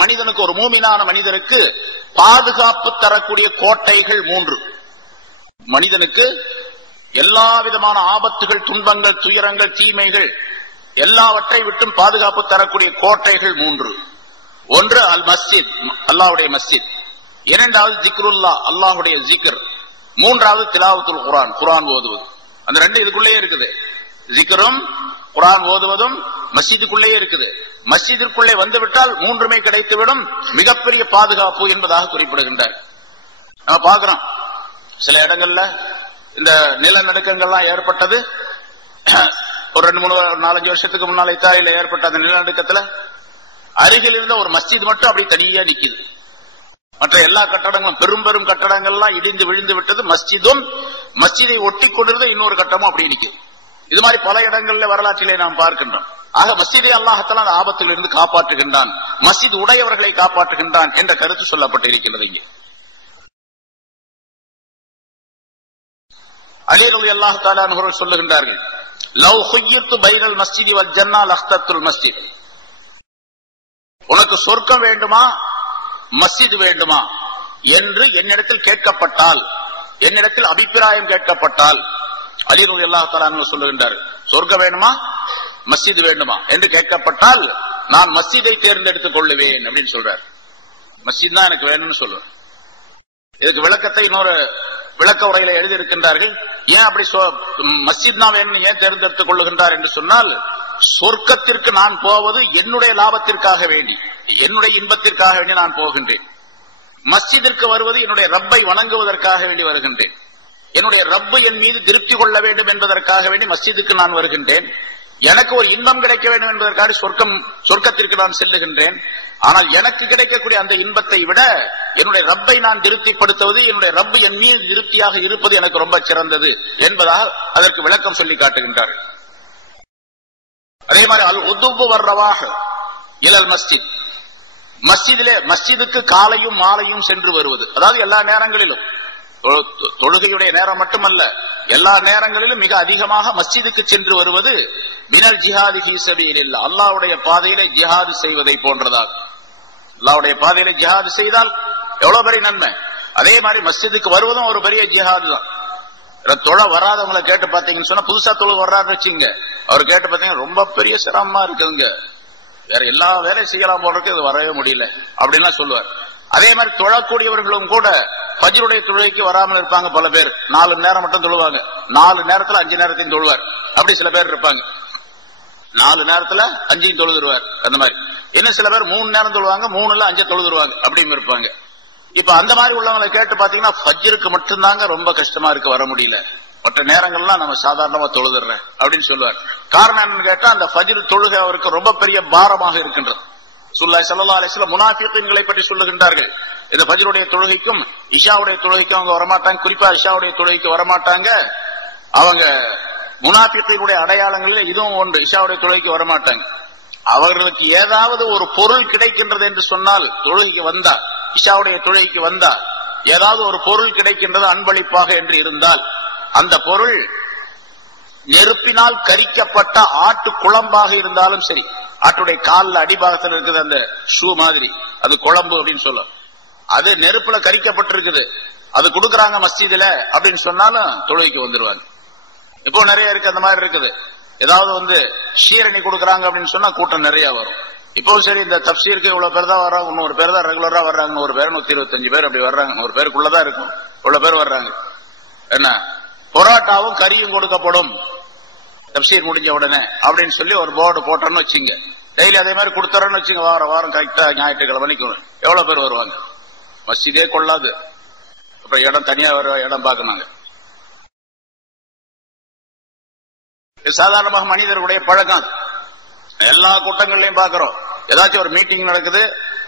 மனிதனுக்கு, ஒரு மூமினான மனிதனுக்கு பாதுகாப்பு தரக்கூடிய கோட்டைகள் 3. மனிதனுக்கு எல்லா விதமான ஆபத்துகள், துன்பங்கள், துயரங்கள், தீமைகள் எல்லாவற்றை விட்டும் பாதுகாப்பு தரக்கூடிய கோட்டைகள் 3. ஒன்று அல் மஸ்ஜித், அல்லாஹ்வுடைய மஸ்ஜித். இரண்டாவது ஜிக்ருல்லா, அல்லாஹ்வுடைய ஜிக்ர். மூன்றாவது திலாவத்துல் குர்ஆன், குர்ஆன் ஓதுவது. அந்த 2 இதுக்குள்ளேயே இருக்குது. ஜிக்ரும் குர்ஆன் ஓதுவதும் மஸ்ஜிதுக்குள்ளேயே இருக்குது. மஸ்ஜிதிற்குள்ளே வந்துவிட்டால் 3மே கிடைத்துவிடும், மிகப்பெரிய பாதுகாப்பு என்பதாக குறிப்பிடுகின்றார். நம்ம பார்க்கிறோம் சில இடங்கள்ல இந்த நிலநடுக்கங்கள்லாம் ஏற்பட்டது. ஒரு 2-3-4-5 வருஷத்துக்கு முன்னால் இத்தாலியில ஏற்பட்ட அந்த நிலநடுக்கத்துல அருகில் இருந்த ஒரு மஸ்ஜித் மட்டும் அப்படி தனியா நிக்குது. மற்ற எல்லா கட்டடங்களும், பெரும் பெரும் கட்டடங்கள்லாம் இடிந்து விழுந்து விட்டது. மஸ்ஜிதை ஒட்டி கொண்டிருந்த இன்னொரு கட்டமும் அப்படி நிக்குது. இது மாதிரி பல இடங்கள்ல வரலாற்றிலே நாம் பார்க்கின்றோம். ஆக மஸ்ஜிதை அல்லாஹ்தஆலா அந்த ஆபத்தில் இருந்து காப்பாற்றுகின்றான், மஸ்ஜித் உடையவர்களை காப்பாற்றுகின்றான் என்ற கருத்து சொல்லப்பட்டு இருக்கிறது. இங்கே அலி ரலியல்லாஹு தஆலா அன்ஹு சொல்லுகின்றார்கள், லவ் குய்யித்து பைனல் மஸ்ஜிதி வல் ஜன்னா லக்தத்துல் மஸ்ஜித், உனக்கு சொர்க்கம் வேண்டுமா மஸ்ஜித் வேண்டுமா என்று என்னிடத்தில் கேட்கப்பட்டால், என்னிடத்தில் அபிப்பிராயம் கேட்கப்பட்டால், அலி ரலியல்லாஹு தஆலா அன்ஹு சொல்லுகின்றார்கள், சொர்க்கம் வேண்டுமா மஸ்ஜித் வேண்டுமா என்று கேட்கப்பட்டால் நான் மஸ்ஜிதை தேர்ந்தெடுத்துக் கொள்ளுவேன் அப்படின்னு சொல்றார். மஸ்ஜித் தான் எனக்கு வேணும்னு சொல்லுவேன். இதுக்கு விளக்கத்தை இன்னொரு விளக்க உரையில எழுதியிருக்கின்றார்கள். ஏன் அப்படி மஸ்ஜித் தான் வேணும் ஏன் தேர்ந்தெடுத்துக் கொள்ளுகின்றார் என்று சொன்னால், சொர்க்கத்திற்கு நான் போவது என்னுடைய லாபத்திற்காக வேண்டி, என்னுடைய இன்பத்திற்காக வேண்டி நான் போகின்றேன். மஸ்ஜிதிற்கு வருவது என்னுடைய ரப்பை வணங்குவதற்காக வேண்டி வருகின்றேன். என்னுடைய ரப்பு என் மீது திருப்தி கொள்ள வேண்டும் என்பதற்காக வேண்டி மஸ்ஜிதுக்கு நான் வருகின்றேன். எனக்கு ஒரு இன்பம் கிடைக்க வேண்டும் என்பதற்காக சொர்க்கத்திற்கு நான் செல்லுகின்றேன். ஆனால் எனக்கு கிடைக்கக்கூடிய அந்த இன்பத்தை விட என்னுடைய ரப்பை நான் திருப்திப்படுத்துவது, என்னுடைய ரப்பு என் மீது திருப்தியாக இருப்பது எனக்கு ரொம்ப சிறந்தது என்பதாக அதற்கு விளக்கம் சொல்லி காட்டுகின்றார்கள். அதே மாதிரி அல் உதுவு வர்றவாக, இலல் மஸ்ஜித், மஸ்ஜிதுக்கு காலையும் மாலையும் சென்று வருவது, அதாவது எல்லா நேரங்களிலும், தொழுகையுடைய நேரம் மட்டுமல்ல, எல்லா நேரங்களிலும் மிக அதிகமாக மஸ்ஜிதுக்கு சென்று வருவது மினல் ஜிஹாதி ஃபீ சபீலில்லாஹ், அல்லாஹ்வுடைய பாதையிலே ஜிஹாது செய்வதை போன்றதாக. அல்லாஹ்வுடைய பாதையிலே ஜிஹாது செய்தால் எவ்வளவு பெரிய நன்மை. அதே மாதிரி மஸ்ஜிதுக்கு வருவதும் ஒரு பெரிய ஜிஹாது தான். தொழ வராதவங்களை கேட்டு பாத்தீங்கன்னு சொன்னா, புதுசா தொழ வர்றாருன்னு வச்சுங்க, அவர் கேட்டு பாத்தீங்கன்னா ரொம்ப பெரிய சிரமமா இருக்குதுங்க, வேற எல்லா வேலையும் செய்யலாம் போறதுக்கு இது வரவே முடியல அப்படின்லாம் சொல்லுவார். அதே மாதிரி தொழக்கூடியவர்களும் கூட ஃபஜ்ருடைய தொழுகைக்கு வராமல் இருப்பாங்க. பல பேர் 4 நேரம் மட்டும் தொழுவாங்க, 4 நேரத்துல 5 நேரத்தையும் தொழுவார். அப்படி சில பேர் இருப்பாங்க, 4 நேரத்துல 5 தொழுதுருவார். அந்த மாதிரி இன்னும் சில பேர் 3 நேரம் தொழுவாங்க, 3ல 5 தொழுதுருவாங்க, அப்படின்னு இருப்பாங்க. இப்ப அந்த மாதிரி உள்ளவங்களை கேட்டு பாத்தீங்கன்னா, ஃபஜ்ருக்கு மட்டும்தாங்க ரொம்ப கஷ்டமா இருக்கு, வர முடியல, மற்ற நேரங்கள்லாம் நம்ம சாதாரணமா தொழுதுறேன் அப்படின்னு சொல்லுவார். காரணம் என்னன்னு கேட்டா, அந்த ஃபஜ்ர் தொழுகை அவருக்கு ரொம்ப பெரிய பாரமாக இருக்கின்றது. ரசூலுல்லாஹி ஸல்லல்லாஹு அலைஹி வஸல்லம் முனாஃபிகீன்களை பற்றி சொல்லுகின்றார்கள், இந்த ஃபஜ்ருடைய தொழுகைக்கும் இஷாவுடைய தொழுகைக்கும் அவங்க வரமாட்டாங்க, குறிப்பா இஷாவுடைய தொழுகைக்கு வரமாட்டாங்க. அவங்க முனாஃபிகீனுடைய அடையாளங்களில் இதுவும் ஒன்று, இஷாவுடைய தொழுகைக்கு வரமாட்டாங்க. அவர்களுக்கு ஏதாவது ஒரு பொருள் கிடைக்கின்றது என்று சொன்னால், தொழுகைக்கு வந்தா, இஷாவுடைய தொழுகைக்கு வந்தா ஏதாவது ஒரு பொருள் கிடைக்கின்றது அன்பளிப்பாக என்று இருந்தால், அந்த பொருள் நெருப்பினால் கரிக்கப்பட்ட ஆட்டு குழம்பாக இருந்தாலும் சரி, ஆட்டுடைய காலில் அடிபாகத்தில் இருக்குது அந்த ஷூ மாதிரி, அது குழம்பு அப்படின்னு சொல்லும், அது நெருப்புல கரிக்கப்பட்டிருக்குது, அது கொடுக்கறாங்க மஸ்ஜிதுல அப்படின்னு சொன்னாலும் தொழுகைக்கு வந்துருவாங்க. இப்போ நிறைய இருக்கு, அந்த மாதிரி இருக்குது. ஏதாவது ஷீரணி கொடுக்கறாங்க அப்படின்னு சொன்னா கூட்டம் நிறைய வரும். இப்போ சரி, இந்த தப்சீருக்கு இவ்வளவு பேர் தான் வர்றாங்க, 100 பேர் தான் ரெகுலரா வர்றாங்க, 100 பேர் 125 பேர் அப்படி வர்றாங்க, 100 பேருக்குள்ளதான் இருக்கும், இவ்வளவு பேர் வர்றாங்க. என்ன, பொராட்டாவும் கறியும் கொடுக்கப்படும் தப்சீர் முடிஞ்ச உடனே அப்படின்னு சொல்லி ஒரு போர்டு போட்டோன்னு வச்சுங்க, டெய்லி அதே மாதிரி கொடுத்துறோன்னு வச்சுங்க, வாரம் கரெக்டா ஞாயிற்றுக்கிழமைக்கு எவ்வளவு பேர் வருவாங்க. மஸ்ஜிதே கொள்ளாது, அப்புறம் இடம் தனியா இடம் பார்க்கணுங்க. சாதாரணமாக மனிதர்களுடைய பழக்கம், எல்லா கூட்டங்கள்லயும் பாக்குறோம். ஏதாச்சும் ஒரு மீட்டிங் நடக்குது,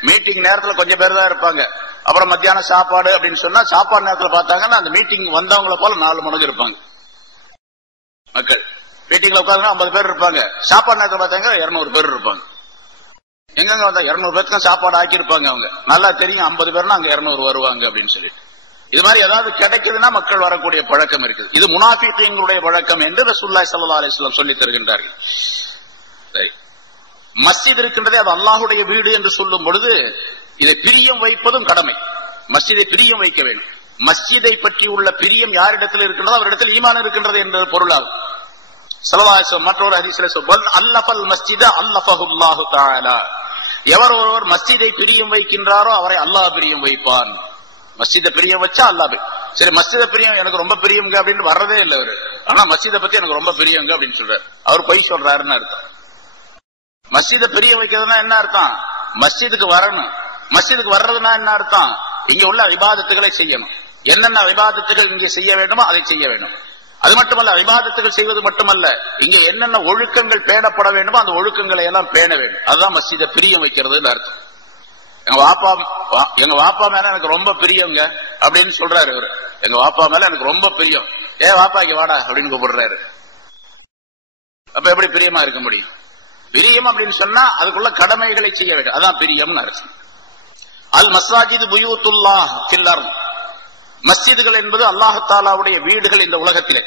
மீட்டிங் நேரத்துல கொஞ்சம் பேர் தான் இருப்பாங்க. அப்புறம் மத்தியானம் சாப்பாடு அப்படின்னு சொன்னா, சாப்பாடு நேரத்துல பார்த்தாங்கன்னா அந்த மீட்டிங் வந்தவங்களை போல 4 மடங்கு இருப்பாங்க மக்கள். மீட்டிங்ல உட்காந்து 50 பேர் இருப்பாங்க, சாப்பாடு நேரத்துல பார்த்தாங்க 200 பேர் இருப்பாங்க. எங்கெங்க வந்தா 200 பேருக்கு சாப்பாடு ஆக்கி இருப்பாங்க. அவங்க நல்லா தெரியும் 50 பேர்னா அங்க 200 வருவாங்க அப்படின்னு சொல்லிட்டு. இது மாதிரி ஏதாவது கிடைக்குதுன்னா மக்கள் வரக்கூடிய பழக்கம் இருக்குது. இது முனாஃபிகீன்களுடைய பழக்கம் என்று ரசூலுல்லாஹி ஸல்லல்லாஹு அலைஹி வஸல்லம் சொல்லி தருகின்றார்கள். சரி, மஸ்ஜித் இருக்கின்றதே அது அல்லாஹ்வுடைய வீடு என்று சொல்லும் பொழுது இதை பிரியம் வைப்பதும் கடமை. மஸ்ஜிதை பிரியம் வைக்க வேண்டும். மஸ்ஜிதை பற்றி உள்ள பிரியம் யாரிடத்தில் இருக்கின்றதோ அவரிடத்தில் ஈமான் இருக்கின்றது என்ற பொருளாகும். ஸல்லல்லாஹு அலைஹி வஸல்லம் மற்றொரு ஹதீஸிலே சொல்வார், அல்லஃபல் மஸ்ஜித அல்லஃபஹுல்லாஹு தஆலா, எவர் ஒருவர் மஸ்ஜிதை பிரியம் வைக்கின்றாரோ அவரை அல்லாஹ் பிரியம் வைப்பான். மஸ்ஜிதை பிரியம் வச்சா அல்லாஹ். சரி, மஸ்ஜிதை பிரியம் எனக்கு ரொம்ப பிரியங்க அப்படின்னு வர்றதே இல்லை அவரு, ஆனா மஸ்ஜிதை பத்தி எனக்கு ரொம்ப பிரியங்க அப்படின்னு சொல்றாரு, அவர் பொய் சொல்றாருன்னு அர்த்தம். மஸ்ஜிதை பிரிய வைக்கிறதுனா என்ன அர்த்தம்? மஸ்ஜிதுக்கு வரணும். மஸ்ஜிதுக்கு வர்றதுனா என்ன அர்த்தம்? இங்க உள்ள இபாதத்துகளை செய்யணும். என்னென்ன இபாதத்துகள் இங்கே செய்ய வேண்டுமோ அதை செய்ய வேண்டும். அது மட்டுமல்ல, இபாதத்துகள் செய்வது மட்டுமல்ல, இங்க என்னென்ன ஒழுக்கங்கள் பேணப்பட வேண்டுமோ அந்த ஒழுக்கங்களை எல்லாம் பேண வேண்டும். அதுதான் மஸ்ஜிதை பிரியம் வைக்கிறதுன்னு அர்த்தம். எங்க வாப்பா மேல எனக்கு ரொம்ப பிரியங்க அப்படின்னு சொல்றாரு இவரு. எங்க வாப்பா மேல எனக்கு ரொம்ப பிரியம், வாப்பாக்கு வாடா அப்படின்னு கூப்பிடுறாரு. அப்ப எப்படி பிரியமா இருக்க முடியும்? பிரியம் அப்படின்னு சொன்னா அதுக்குள்ள கடமைகளை செய்ய வேண்டும், அதான் பிரியம் அர்த்தம். அல் மஸ்ஜிது புயூத்துல்லாஹ் ஃபில் அர்த், மஸ்ஜிதுகள் என்பது அல்லாஹ் தஆலாவுடைய வீடுகள் இந்த உலகத்திலே.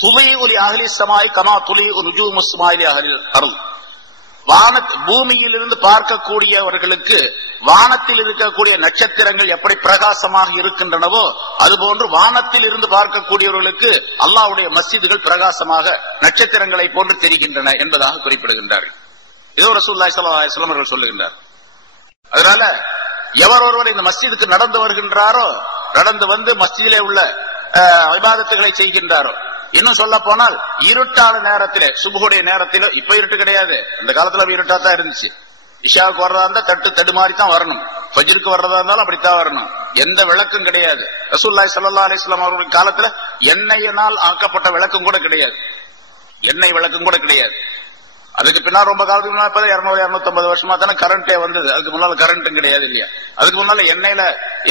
துலீஉ லி அஹ்லி ஸமாய் கமா துலீஉ நுஜூமு ஸமாய் லி அஹ்லில் அர்த், பூமியிலிருந்து பார்க்கக்கூடியவர்களுக்கு வானத்தில் இருக்கக்கூடிய நட்சத்திரங்கள் எப்படி பிரகாசமாக இருக்கின்றனவோ அதுபோன்று வானத்தில் இருந்து பார்க்கக்கூடியவர்களுக்கு அல்லாஹ்வுடைய மஸ்ஜிதுகள் பிரகாசமாக நட்சத்திரங்களை போன்று தெரிகின்றன என்பதாக குறிப்பிடுகின்றார்கள். இதோ ரசூலுல்லாஹி ஸல்லல்லாஹு அலைஹி வஸல்லம் அவர்கள் சொல்லுகின்றார். அதனால எவர் ஒருவர் இந்த மஸ்ஜிதுக்கு நடந்து வருகின்றாரோ, நடந்து வந்து மஸ்ஜிதிலே உள்ள இபாதத்துகளை செய்கின்றாரோ, இன்னும் சொல்ல போனால் இருட்டான நேரத்திலே, சுபுடைய நேரத்தில, இப்ப இருட்டு கிடையாது, அந்த காலத்துல இருட்டா தான் இருந்துச்சு. இஷாவுக்கு வர்றதா இருந்தா தடுமாறி தான் வரணும், ஃபஜ்ருக்கு வர்றதா இருந்தாலும் அப்படித்தான் வரணும், எந்த விளக்கும் கிடையாது. ரசூலுல்லாஹி ஸல்லல்லாஹு அலைஹி வஸல்லம் அவர்கள் காலத்துல எண்ணெயினால் ஆக்கப்பட்ட விளக்கும் கூட கிடையாது, எண்ணெய் விளக்கும் கூட கிடையாது. அதுக்கு பின்னால் ரொம்ப காலத்துக்கு முன்னாடி 200-250 வருஷமா தானே கரண்டே வந்தது. அதுக்கு முன்னால கரண்ட்டும் கிடையாது இல்லையா? அதுக்கு முன்னால எண்ணெயில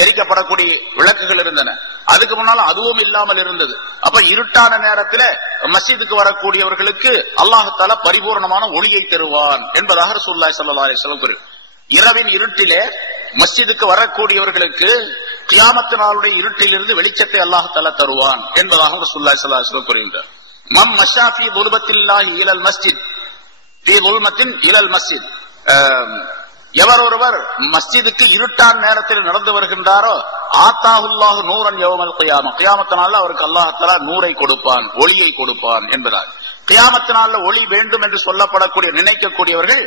எரிக்கப்படக்கூடிய விளக்குகள் இருந்தன. அதுக்கு முன்னால அதுவும் இல்லாமல் இருந்தது. அப்ப இருட்டான நேரத்துல மஸ்ஜிதுக்கு வரக்கூடியவர்களுக்கு அல்லாஹ் தஆலா பரிபூர்ணமான ஒளியை தருவான் என்பதாக ரசூலுல்லாஹி ஸல்லல்லாஹு அலைஹி வஸல்லம் கூறினார். இரவின் இருட்டிலே மஸ்ஜிதுக்கு வரக்கூடியவர்களுக்கு கியாமத் நாளுடைய இருட்டிலிருந்து வெளிச்சத்தை அல்லாஹ் தஆலா தருவான் என்பதாக ரசூலுல்லாஹி ஸல்லல்லாஹு அலைஹி வஸல்லம் கூறுகின்றார். மம் மஷா ஃபீ துல்பத்தில்லாஹி இலல் மஸ்ஜித் எவர் ஒருவர் மஸ்ஜிதுக்கு இருட்டான் நேரத்தில் நடந்து வருகின்றாரோ ஆத்தாஹுல்லாஹு நூரன் யௌமல் கியாமah, கியாமத் நாள்ல அவருக்கு அல்லாஹ் தஆலா நூரை கொடுப்பான், ஒளியை கொடுப்பான் என்பதால் கியாமத் நாள்ல ஒளி வேண்டும் என்று சொல்லப்படக்கூடிய நினைக்கக்கூடியவர்கள்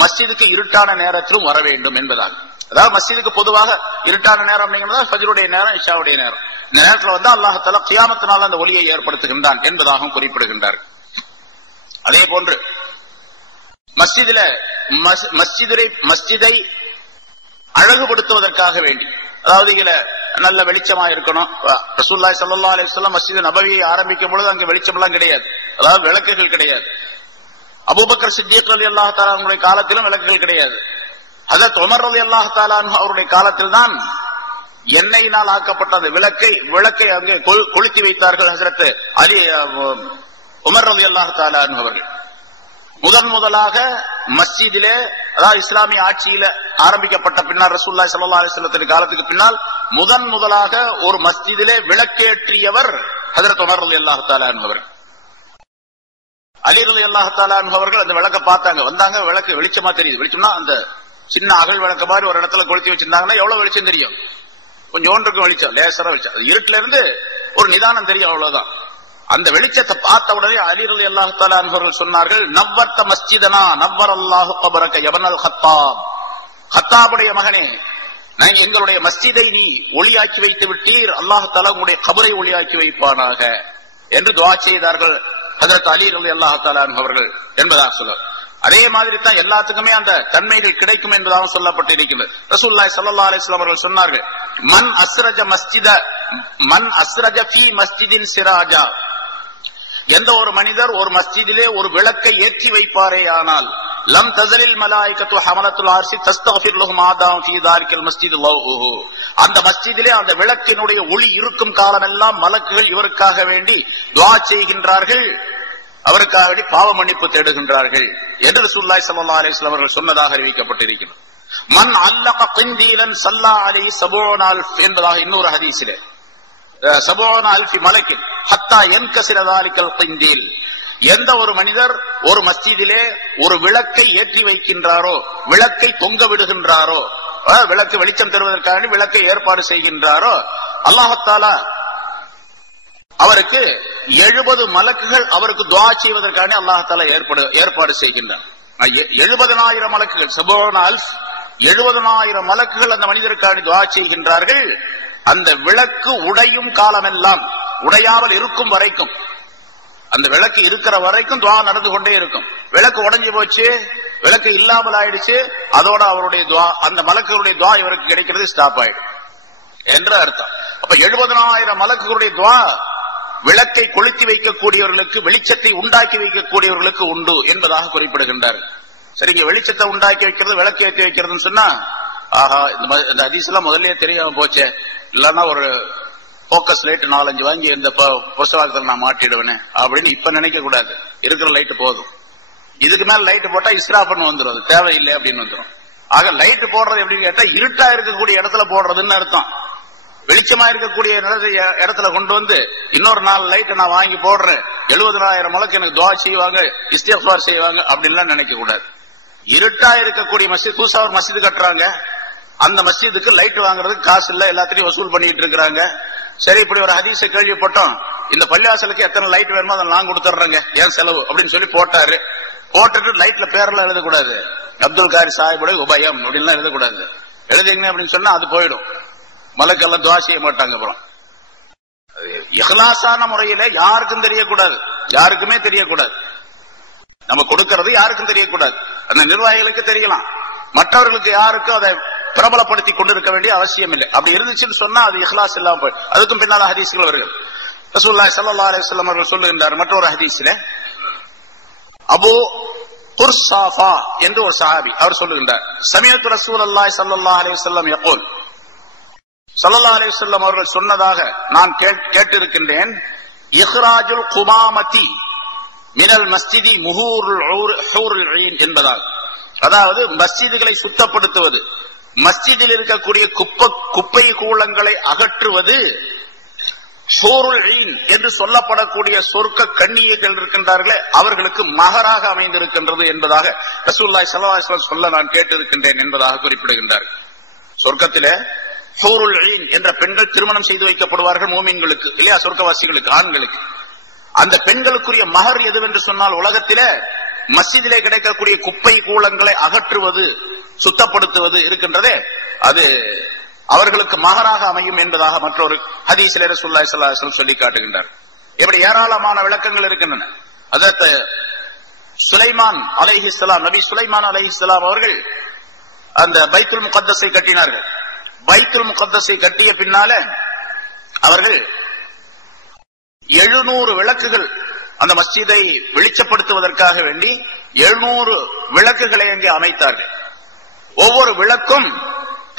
மஸ்ஜிதுக்கு இருட்டான நேரத்திலும் வர வேண்டும் என்பதால். அதாவது மஸ்ஜிதுக்கு பொதுவாக இருட்டான நேரம் அப்படிங்கிறது ஃபஜ்ருடைய நேரம், இஷாவுடைய நேரம். இந்த நேரத்தில் வந்து அல்லாஹ் தஆலா கியாமத் நாள்ல அந்த ஒளியை ஏற்படுத்துகின்றான் என்பதாகவும் குறிப்பிடுகின்றார். அதே போன்று மஸ்ஜிதை அழகுபடுத்துவதற்காக வேண்டி, அதாவது இதுல நல்ல வெளிச்சமா இருக்கணும். ரசூலுல்லாஹி ஸல்லல்லாஹு அலைஹி வஸல்லம் மஸ்ஜித் நபவியை ஆரம்பிக்கும் பொழுது அங்க வெளிச்சம் எல்லாம் கிடையாது, அதாவது விளக்குகள் கிடையாது. அபூபக்கர் சித்திக் ரலியல்லாஹு தஆலா அவருடைய காலத்திலும் விளக்குகள் கிடையாது. ஹஜ்ரத் உமர் ரலியல்லாஹு தஆலா அவருடைய காலத்தில் தான் எண்ணெயினால் ஆக்கப்பட்ட அந்த விளக்கை அங்கே கொளுத்தி வைத்தார்கள் ஹஜ்ரத் அலி உமர் ரலியல்லாஹு தஆலா அவர்கள். முதலாக மஸ்ஜிதிலே, அதாவது இஸ்லாமிய ஆட்சியில ஆரம்பிக்கப்பட்ட பின்னால் ரசூலுல்லாஹி ஸல்லல்லாஹு அலைஹி வஸல்லம் காலத்துக்கு பின்னால் முதலாக ஒரு மஸ்ஜிதிலே விளக்கேற்றியவர் ஹஜ்ரத் உமர் ரலியல்லாஹு தஆலா அவர்கள். அலி ரலியல்லாஹு தஆலா அவர்கள் அந்த விளக்க பார்த்தாங்க, வந்தாங்க. விளக்கு வெளிச்சமா தெரியுது. வெளிச்சம்னா அந்த சின்ன அகல் விளக்கு மாதிரி ஒரு இடத்துல கொளுத்தி வச்சிருந்தாங்கன்னா எவ்வளவு வெளிச்சம் தெரியும்? கொஞ்சம் இருக்கும் வெளிச்சம், லேசரா வெளிச்சம். இருட்டுல இருந்து ஒரு நிதானம் தெரியும், அவ்வளவுதான். அந்த வெளிச்சத்தை பார்த்த உடனே அலி ரலியல்லாஹு தஆலா அவர்கள் சொன்னார்கள், நவ்வர்த மஸ்ஜிதனா நவ்வரல்லாஹு கபரக யப்னல் கத்தாப். கத்தாபுடைய மகனே, எங்களுடைய மஸ்ஜிதை நீ ஒளியாக்கி வைத்து விட்டீர், அல்லாஹ் தஆலா உங்களுடைய கபரை ஒளியாக்கி வைப்பானாக என்று துஆ செய்தார்கள் ஹஜ்ரத் அலி ரலியல்லாஹு தஆலா அவர்கள் என்பதாக சொல்றார். அதே மாதிரி தான் எல்லாத்துக்குமே அந்த தன்மைகள் கிடைக்கும் என்பதாக சொல்லப்பட்டிருக்கிறது. ரசூலுல்லாஹி ஸல்லல்லாஹு அலைஹி வஸல்லம் அவர்கள் சொன்னார்கள், மன் அஸ்ரஜ ஃபீ மஸ்ஜிதின் சிராஜா, எந்த ஒரு மனிதர் ஒரு மஸ்ஜிதிலே ஒரு விளக்கை ஏற்றி வைப்பாரே ஆனால் லம் தஸலில் மலாயிகத்து ஹமலத்துல் அர்ஷி தஸ்தக்ஃபிர் லஹும் ஆதாம் ஃபீ தாலிகல் மஸ்ஜித் லவ்ஹு, அந்த மஸ்ஜிதிலே அந்த விளக்கினுடைய ஒளி இருக்கும் காலமெல்லாம் மலக்குகள் இவருக்காக வேண்டி துஆ செய்கின்றார்கள், அவருக்காக வேண்டி பாவ மன்னிப்பு தேடுகின்றார்கள் என்று ரசூலுல்லாஹி ஸல்லல்லாஹு அலைஹி வஸல்லம் அவர்கள் சொன்னதாக அறிவிக்கப்பட்டிருக்கிறது. மன் அல்லக கிந்தீலன் ஸல்லா அலைஹி 70,000 என்பதாக இன்னொரு ஹதீஸிலே 70,000 மலக்கின் ஹத்தா யன்கஸிர தாலிகல் கிந்தீல், எந்த ஒரு மனிதர் ஒரு மஸ்ஜிதிலே ஒரு விளக்கை ஏற்றி வைக்கின்றாரோ, விளக்கை தொங்க விடுகின்றாரோ, விளக்கு வெளிச்சம் தருவதற்காக விளக்கை ஏற்பாடு செய்கின்றாரோ, அல்லாஹ் தஆலா அவருக்கு 70 மலக்குகள் அவருக்கு துஆ செய்வதற்காக அல்லாஹ் தஆலா ஏற்பாடு செய்கின்றார். 70,000 மலக்குகள், 70,000 மலக்குகள் அந்த மனிதருக்காக துஆ செய்கின்றார்கள். அந்த விளக்கு உடையும் காலமெல்லாம், உடையாமல் இருக்கும் வரைக்கும், அந்த விளக்கு இருக்கிற வரைக்கும் துஆ நடந்து கொண்டே இருக்கும். விளக்கு உடைஞ்சு போச்சு, விளக்கு இல்லாமல் ஆயிடுச்சு, அதோட அவருடைய துஆ, அந்த மலக்குகளுடைய துஆ இவருக்கு கிடைக்கிறது ஸ்டாப் ஆயிடும் என்ற அர்த்தம். அப்ப 70,000 மலக்குகளுடைய துஆ விளக்கை கொளுத்தி வைக்கக்கூடியவர்களுக்கு, வெளிச்சத்தை உண்டாக்கி வைக்கக்கூடியவர்களுக்கு உண்டு என்பதாக குறிப்பிடுகின்றார். சரிங்க, வெளிச்சத்தை உண்டாக்கி வைக்கிறது, விளக்கு ஏற்றி வைக்கிறதுன்னு சொன்னா, ஆஹா இந்த ஹதீஸ் எல்லாம் முதல்லயே தெரியாம போச்சே, இல்லன்னா ஒரு போக்கஸ் லைட் 4-5 வாங்கி இந்த புஸ்தகத்தில் நான் மாட்டிடுவேன் அப்படின்னு இப்ப நினைக்க கூடாது. இருக்கிற லைட் போதும், இதுக்கு மேல லைட் போட்டா இஸ்ராஃப்னு வந்துடும், அது தேவையில்லை அப்படின்னு வந்துடும். ஆக லைட் போடுறது எப்படின்னு கேட்டா இருட்டா இருக்கக்கூடிய இடத்துல போடுறதுன்னு அர்த்தம். வெளிச்சமா இருக்கக்கூடிய இடத்துல கொண்டு வந்து இன்னொரு 4 லைட் நான் வாங்கி போடுறேன், 70,000 மலக்கு எனக்கு துஆ செய்வாங்க, இஸ்திக்ஃபார் செய்வாங்க அப்படின்லாம் நினைக்க கூடாது. இருட்டா இருக்கக்கூடிய மஸ்ஜித், புதுசா ஒரு மஸ்ஜித் கட்டுறாங்க, அந்த மஸ்ஜிதுக்கு லைட் வாங்குறதுக்கு காசு இல்ல, எல்லாத்தையும் வசூல் பண்ணிட்டு இருக்காங்க. சரி, இப்படி ஒரு ஹதீஸை கேள்விப்பட்டோம், இந்த பள்ளிவாசலுக்கு எத்தனை லைட் வேணுமோ அதை நான் கொடுத்துட்றேங்க, ஏன் செலவு அப்படின்னு சொல்லி போட்டாரு. போட்டுட்டு லைட்ல பேரெல்லாம் எழுதக்கூடாது, அப்துல் காரி சாஹிபுடைய உபயம் அப்படின்லாம் எழுதக்கூடாது. எழுதிங்க அப்படின்னு சொன்னா அது போயிடும், மலக்கெல்லாம் துஆ செய்ய மாட்டாங்க. அப்புறம் இஹ்லாஸான முறையில யாருக்கும் தெரியக்கூடாது, யாருக்குமே தெரியக்கூடாது. நம்ம கொடுக்கிறது யாருக்கும் தெரியக்கூடாது, அந்த நிர்வாகிகளுக்கு தெரியலாம், மற்றவர்களுக்கு யாருக்கும் அதை பிரபலப்படுத்தி கொண்டிருக்க வேண்டிய அவசியம் இல்லை. அப்படி இருந்துச்சுன்னு சொன்னா அது இஹ்லாஸ் இல்லாம போய், அதுக்கும் பின்னால ஹதீஸ்கள் வருகிறது. ரசூலுல்லாஹி ஸல்லல்லாஹு அலைஹி வஸல்லம் அவர்கள் சொல்லுகின்றார் மற்றொரு ஹதீஸிலே, அபூ குர்சாஃபா என்று ஒரு சஹாபி அவர் சொல்லுகின்றார், சமீஅத்து ரசூலுல்லாஹி ஸல்லல்லாஹு அலைஹி வஸல்லம் யகூல், ஸல்லல்லாஹு அலைஹி வஸல்லம் அவர்கள் சொன்னதாக நான் கேட்டிருக்கின்றேன், இஹ்ராஜுல் குமாமதி மினல் மஸ்ஜிதி முஹூருல் ஹூருல் ஈன் என்பதால், அதாவது மஸ்ஜிதுகளை சுத்தப்படுத்துவது, மஸ்ஜிதில் இருக்கக்கூடிய குப்பை கூளங்களை அகற்றுவது ஹூருல் ஈன் என்று சொல்லப்படக்கூடிய சொர்க்க கன்னியர்கள் இருக்கின்றார்களே அவர்களுக்கு மகராக அமைந்திருக்கின்றது என்பதாக ரசூலுல்லாஹி ஸல்லல்லாஹு அலைஹி வஸல்லம் சொல்ல நான் கேட்டிருக்கின்றேன் என்பதாக குறிப்பிடுகின்றார்கள். சொர்க்கத்திலே ஹூருல் ஈன் என்ற பெண்கள் திருமணம் செய்து வைக்கப்படுவார்கள் மூமின்களுக்கு இல்லையா, சொர்க்கவாசிகளுக்கு, ஆண்களுக்கு. அந்த பெண்களுக்குரிய மகர் எதுவென்று சொன்னால், உலகத்திலே மஸ்ஜிதிலே கிடைக்கக்கூடிய குப்பை கூளங்களை அகற்றுவது, சுத்தப்படுத்துவது இருக்கின்றதே, அது அவர்களுக்கு மகராக அமையும் என்பதாக மற்றொரு ஹதீஸிலே ரசூலுல்லாஹி ஸல்லல்லாஹு அலைஹி வஸல்லம் சொல்லி காட்டுகின்றார். இப்படி ஏராளமான விளக்கங்கள் இருக்கின்றன. அதற்கு சுலைமான் அலைஹிஸ்ஸலாம், நபி சுலைமான் அலைஹிஸ்ஸலாம் அவர்கள் அந்த பைத்துல் முகத்தஸை கட்டினார்கள். பைத்துல் முகத்தஸை கட்டிய பின்னால அவர்கள் 700 விளக்குகள், அந்த மஸ்ஜிதை வெளிச்சப்படுத்துவதற்காக வேண்டி 700 விளக்குகளை அங்கே அமைத்தார்கள். ஒவ்வொரு விளக்கும்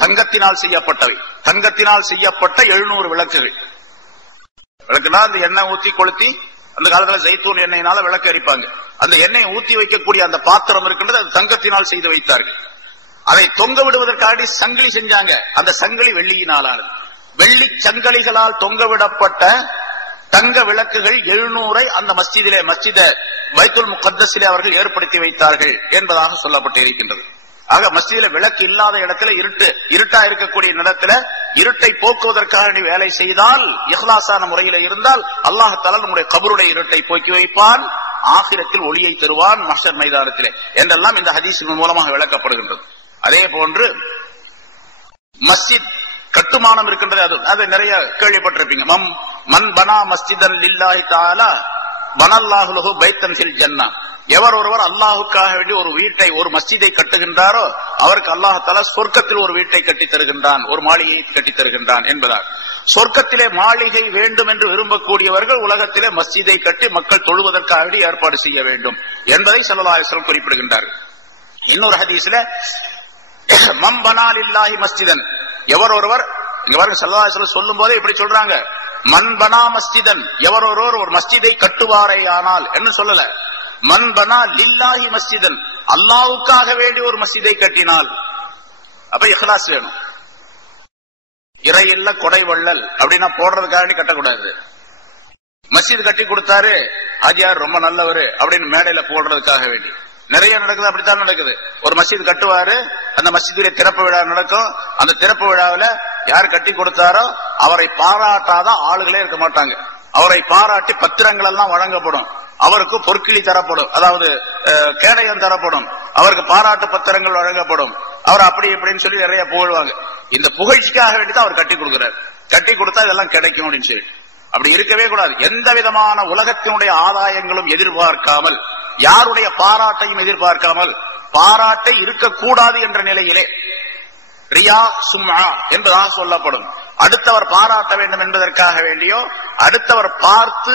தங்கத்தினால் செய்யப்பட்டவை, தங்கத்தினால் செய்யப்பட்ட 700 விளக்குகள். விளக்குனா அந்த எண்ணெய் ஊத்தி கொளுத்தி, அந்த காலத்துல ஜெய்தூன் எண்ணெயினால விளக்கு எரிப்பாங்க, அந்த எண்ணெய் ஊத்தி வைக்கக்கூடிய அந்த பாத்திரம் இருக்கின்றது, அது தங்கத்தினால் செய்து வைத்தார்கள். அதை தொங்க விடுவதற்காக சங்கிலி செஞ்சாங்க, அந்த சங்கிலி வெள்ளியினாலானது. வெள்ளி சங்கிலிகளால் தொங்கவிடப்பட்ட தங்க விளக்குகள் 700 அந்த மஸ்ஜிதிலே, மஸ்ஜித பைத்துல் முகத்தஸிலே அவர்கள் ஏற்படுத்தி வைத்தார்கள் என்பதாக சொல்லப்பட்டு இருக்கின்றது. ஆக மஸ்ஜிதில விளக்கு இல்லாத இடத்துல இருட்டா இருக்கக்கூடிய இடத்துல இருட்டை போக்குவதற்காக வேலை செய்தால், இஹ்லாசான முறையில இருந்தால், அல்லாஹ் தஆலா நம்முடைய கபருடைய இருட்டை போக்கி வைப்பான், ஆகிரத்தில் ஒளியை தருவான் மஹ்ஷர் மைதானத்திலே என்றெல்லாம் இந்த ஹதீஸின் மூலமாக விளக்கப்படுகின்றது. அதே போன்று மஸ்ஜித் கட்டுமானம் இருக்கின்றது, அது நிறைய கேள்விப்பட்டிருப்பீங்க. மன் பனா மஸ்ஜிதன் லில்லாஹி தஆலா பனல்லாஹு லஹு பைத்தன் ஃபில் ஜன்னah, எவர் ஒருவர் அல்லாஹ்வுக்காக வேண்டி ஒரு வீட்டை, ஒரு மஸ்ஜிதை கட்டுகின்றாரோ அவருக்கு அல்லாஹ் தஆலா சொர்க்கத்தில் ஒரு வீட்டை கட்டி தருகின்றான், ஒரு மாளிகையை கட்டி தருகின்றான் என்பதால், சொர்க்கத்திலே மாளிகை வேண்டும் என்று விரும்பக்கூடியவர்கள் உலகத்திலே மஸ்ஜிதை கட்டி மக்கள் தொழுவதற்காக வேண்டி ஏற்பாடு செய்ய வேண்டும் என்பதை ஸல்லல்லாஹு அலைஹி வஸல்லம் குறிப்பிடுகின்றார்கள். இன்னொரு ஹதீஸ்ல மன் பனா லில்லாஹி மஸ்ஜிதன், எவர் ஒருவர், இங்க பாருங்க ஸல்லல்லாஹு அலைஹி வஸல்லம் சொல்லும் போதே இப்படி சொல்றாங்க, மன் பனா மஸ்ஜிதன், எவர் ஒருவர் ஒரு மஸ்ஜிதை கட்டுவாரேயானால் என்ன சொல்லல, மன் பனா லில்லாஹி மஸ்ஜிதன், அல்லாஹ்வுக்காக வேண்டி ஒரு மஸ்ஜிதை கட்டினால். அப்ப இஹ்லாஸ் வேணும். இறை இல்ல கொடை வள்ளல் அப்படின்னா போடுறதுக்காக வேண்டி கட்டக்கூடாது. மஸ்ஜித் கட்டி கொடுத்தாரு ஆஜியார் ரொம்ப நல்லவரு அப்படின்னு மேடையில போடுறதுக்காக வேண்டி நிறைய நடக்குது, அப்படித்தான் நடக்குது. ஒரு மஸ்ஜித் கட்டுவாரு, அந்த மஸ்ஜிதிலே திறப்பு விழா நடக்கும், அந்த திறப்பு விழாவில யார் கட்டி கொடுத்தாரோ அவரை பாராட்டாத ஆளுகளே இருக்க மாட்டாங்க. அவரை பாராட்டி பத்திரங்கள் எல்லாம் வழங்கப்படும், அவருக்கு பொற்கிளி தரப்படும், அதாவது கேடயம் தரப்படும், அவருக்கு பாராட்டு பத்திரங்கள் வழங்கப்படும், அவர் அப்படி இப்படின்னு சொல்லி நிறைய புகழ்வாங்க. இந்த புகழ்ச்சிக்காக வேண்டிதான் அவர் கட்டி கொடுக்கிறார். கட்டி கொடுத்தா இதெல்லாம் கிடைக்கும் அப்படின்னு சொல்லி. அப்படி இருக்கவே கூடாது. எந்த விதமான உலகத்தினுடைய ஆதாயங்களும் எதிர்பார்க்காமல், யாருடைய பாராட்டையும் எதிர்பார்க்காமல், பாராட்டை இருக்கக்கூடாது என்ற நிலையிலே ரியா சும்ஆ என்பதாக சொல்லப்படும். அடுத்தவர் பாராட்ட வேண்டும் என்பதற்காக வேண்டியோ, அடுத்தவர் பார்த்து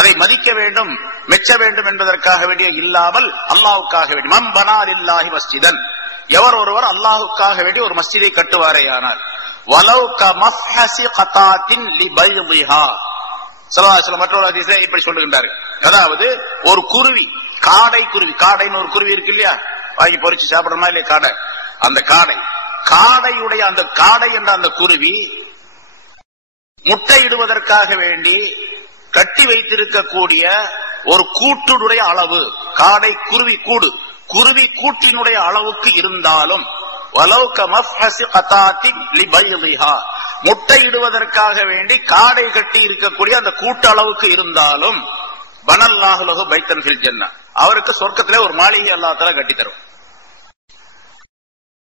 அதை மதிக்க வேண்டும், மெச்ச வேண்டும் என்பதற்காக வேண்டிய இல்லாமல் அல்லாஹ்வுக்காக வேண்டி, மன் பனா லில்லாஹி மஸ்ஜிதன், எவர் ஒருவர் அல்லாஹ்வுக்காக வேண்டி ஒரு மஸ்ஜிதை கட்டுவாரேயானால், வலவ் கமஃஹஸி கதாத்தின் லிபைதிஹா, ஸல்லல்லாஹு அலைஹி வஸல்லம் மற்றொரு ஹதீஸிலே இப்படி சொல்லுகின்றார்கள். அதாவது ஒரு குருவி, காடை குருவி, காடைன்னு ஒரு குருவி இருக்கு இல்லையா, வாங்கி பொரிச்சு சாப்பிடுறோமா இல்லையா காடை, அந்த காடையுடைய அந்த காடை என்ற அந்த குருவி முட்டையிடுவதற்காக வேண்டி கட்டி வைத்திருக்கக்கூடிய ஒரு கூட்டுடைய அளவு, காடை குருவி கூடு, குருவி கூட்டினுடைய அளவுக்கு இருந்தாலும், முட்டையிடுவதற்காக வேண்டி காடை கட்டி இருக்கக்கூடிய அந்த கூட்டு அளவுக்கு இருந்தாலும், பனல்லாஹு லஹு பைத்தன் ஃபில் ஜன்னah, அவருக்கு சொர்க்கத்திலே ஒரு மாளிகை அல்லாஹ் தஆலா கட்டி தரும்.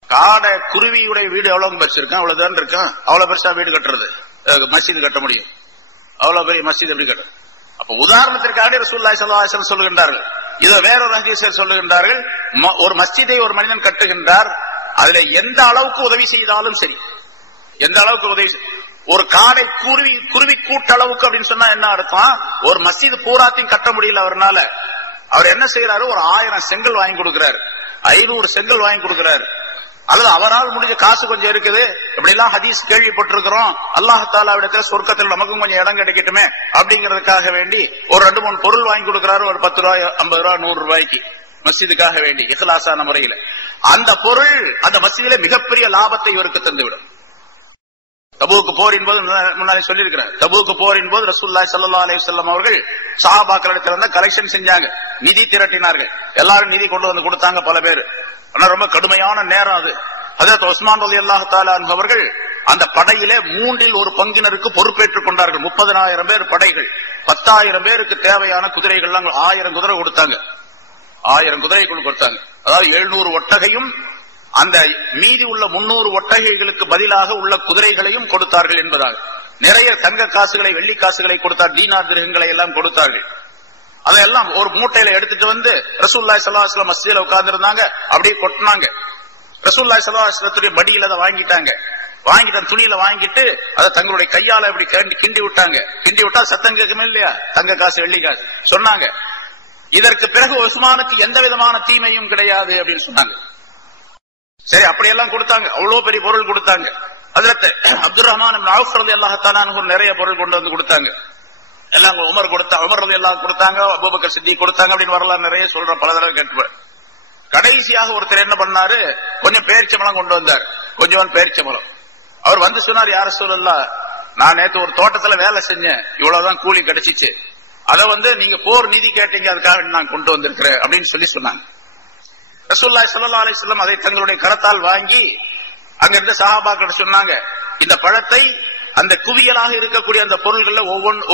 காடை குருவியுடைய வீடு எவ்வளவு பெருசு இருக்கும், அவ்வளவுதான் இருக்கும், அவ்வளவு பெருசா வீடு கட்டுறது, மஸ்ஜித் கட்ட முடியும், அவ்வளவு பெரிய மஸ்ஜித் எப்படி கட்டும். அப்ப உதாரணத்திற்காக ரசூலுல்லாஹி ஸல்லல்லாஹு அலைஹி வஸல்லம் சொல்லுகின்றார்கள். இதை வேறொரு ஹதீஸில் சொல்லுகின்றார்கள், ஒரு மஸ்ஜிதை ஒரு மனிதன் கட்டுகின்றார், அதுல எந்த அளவுக்கு உதவி செய்தாலும் சரி, எந்த அளவுக்கு உதவி, ஒரு காடை குருவி கூட்டளவுக்கு அப்படின்னு சொன்னா என்ன அர்த்தம், ஒரு மஸ்ஜித் பூராத்தையும் கட்ட முடியல அவர்னால, அவர் என்ன செய்யறாரு, ஒரு 1000 செங்கல் வாங்கி கொடுக்கிறாரு, 500 செங்கல் வாங்கி கொடுக்கிறாரு. அல்லது அவரால் முடிஞ்ச காசு கொஞ்சம் இருக்குது, இப்படி எல்லாம் ஹதீஸ் கேள்விப்பட்டிருக்கிறோம், அல்லாஹ் தஆலா இடத்துல சொர்க்கத்தில் நமக்கும் கொஞ்சம் இடம் கிடைக்கட்டுமே அப்படிங்கறதுக்காக வேண்டி ஒரு 2-3 பொருள் வாங்கி கொடுக்கிறாரு. ஒரு 10 ரூபாய், 50 ரூபாய், 100 ரூபாய்க்கு மஸ்ஜிதுக்காக வேண்டி இஹ்லாஸான முறையில். அந்த பொருள் அந்த மஸ்ஜிதிலே மிகப்பெரிய லாபத்தை இவருக்கு தந்துவிடும். தபூக் போரின் போது முன்னாடி சொல்லியிருக்கிறார், தபூக் போரின் போது ரசூலுல்லாஹி ஸல்லல்லாஹு அலைஹி வஸல்லம் அவர்கள் சஹாபாக்களிடத்துல கலெக்ஷன் செஞ்சாங்க, நிதி திரட்டினார்கள். எல்லாரும் நிதி கொண்டு வந்து கொடுத்தாங்க பல பேர். ஆனா ரொம்ப கடுமையான நேரம் அது. ஹஜ்ரத் உஸ்மான் ரலியல்லாஹு தஆலா அன்ஹு அவர்கள் அந்த படையிலே 3 ஒரு பங்கினருக்கு பொறுப்பேற்றுக் கொண்டார்கள். 30,000 பேர் படைகள், 10,000 பேருக்கு தேவையான குதிரைகள் 1000 குதிரை கொடுத்தாங்க. 1000 குதிரை கொடுத்தாங்க. அதாவது 700 ஒட்டகையும் அந்த மீதி உள்ள 300 ஒட்டகைகளுக்கு பதிலாக உள்ள குதிரைகளையும் கொடுத்தார்கள் என்பதாக. நிறைய தங்க காசுகளை, வெள்ளி காசுகளை கொடுத்தார், தீனார் திரகங்களை எல்லாம் கொடுத்தார்கள். அதெல்லாம் ஒரு மூட்டையில எடுத்துட்டு வந்து ரசூலுல்லாஹி ஸல்லல்லாஹு அலைஹி வஸல்லம் மஸ்ஜிதில உட்கார்ந்து இருந்தாங்க, அப்படியே கொட்டினாங்க. ரசூலுல்லாஹி ஸல்லல்லாஹு அலைஹி வஸல்லம் படியில அதை வாங்கிட்டாங்க. வாங்கிட்ட துணியில வாங்கிட்டு அதை தங்களுடைய கையால அப்படி கிண்டி விட்டாங்க. கிண்டி விட்டா சத்தம் கேட்குமே இல்லையா, தங்க காசு வெள்ளி காசு. சொன்னாங்க, இதற்கு பிறகு உஸ்மானுக்கு எந்த விதமான தீமையும் கிடையாது அப்படின்னு சொன்னாங்க. சரி, அப்படியெல்லாம் கொடுத்தாங்க. அவ்வளவு பெரிய பொருள் கொடுத்தாங்க. ஹஜ்ரத் அப்துர் ரஹ்மான் இப்னு அவ்ஃப் ரலியல்லாஹு தஆலா அன்ஹு நிறைய பொருள் கொண்டு வந்து கொடுத்தாங்க. எல்லாம் உமர் ரலியல்லாஹு கொடுத்தாங்க, அபூபக்கர் சித்திக் கொடுத்தாங்க அப்படின்னு வரலாறு நிறைய சொல்ற, பல தடவை கேட்பேன். கடைசியாக ஒருத்தர் என்ன பண்ணாரு, கொஞ்சம் பேரிச்சம்பழம் கொண்டு வந்தார், கொஞ்சம் பேரிச்சம்பழம். அவர் வந்து சொன்னார், யார ரசூலல்லாஹ், நான் நேத்து ஒரு தோட்டத்துல வேலை செஞ்சேன், இவ்வளவுதான் கூலி கிடைச்சிச்சு, அதை நீங்க போர் நிதி கேட்டீங்க, அதுக்காக நான் கொண்டு வந்திருக்கிறேன் அப்படின்னு சொன்னாங்க. ரசூலுல்லாஹி ஸல்லல்லாஹு அலைஹி வஸல்லம் அதை தங்களுடைய கரத்தால் வாங்கி அங்க இருந்த சஹாபாக்கள் சொன்னாங்க, இந்த பழத்தை அந்த குவியலாக இருக்கக்கூடிய அந்த பொருள்கள்ல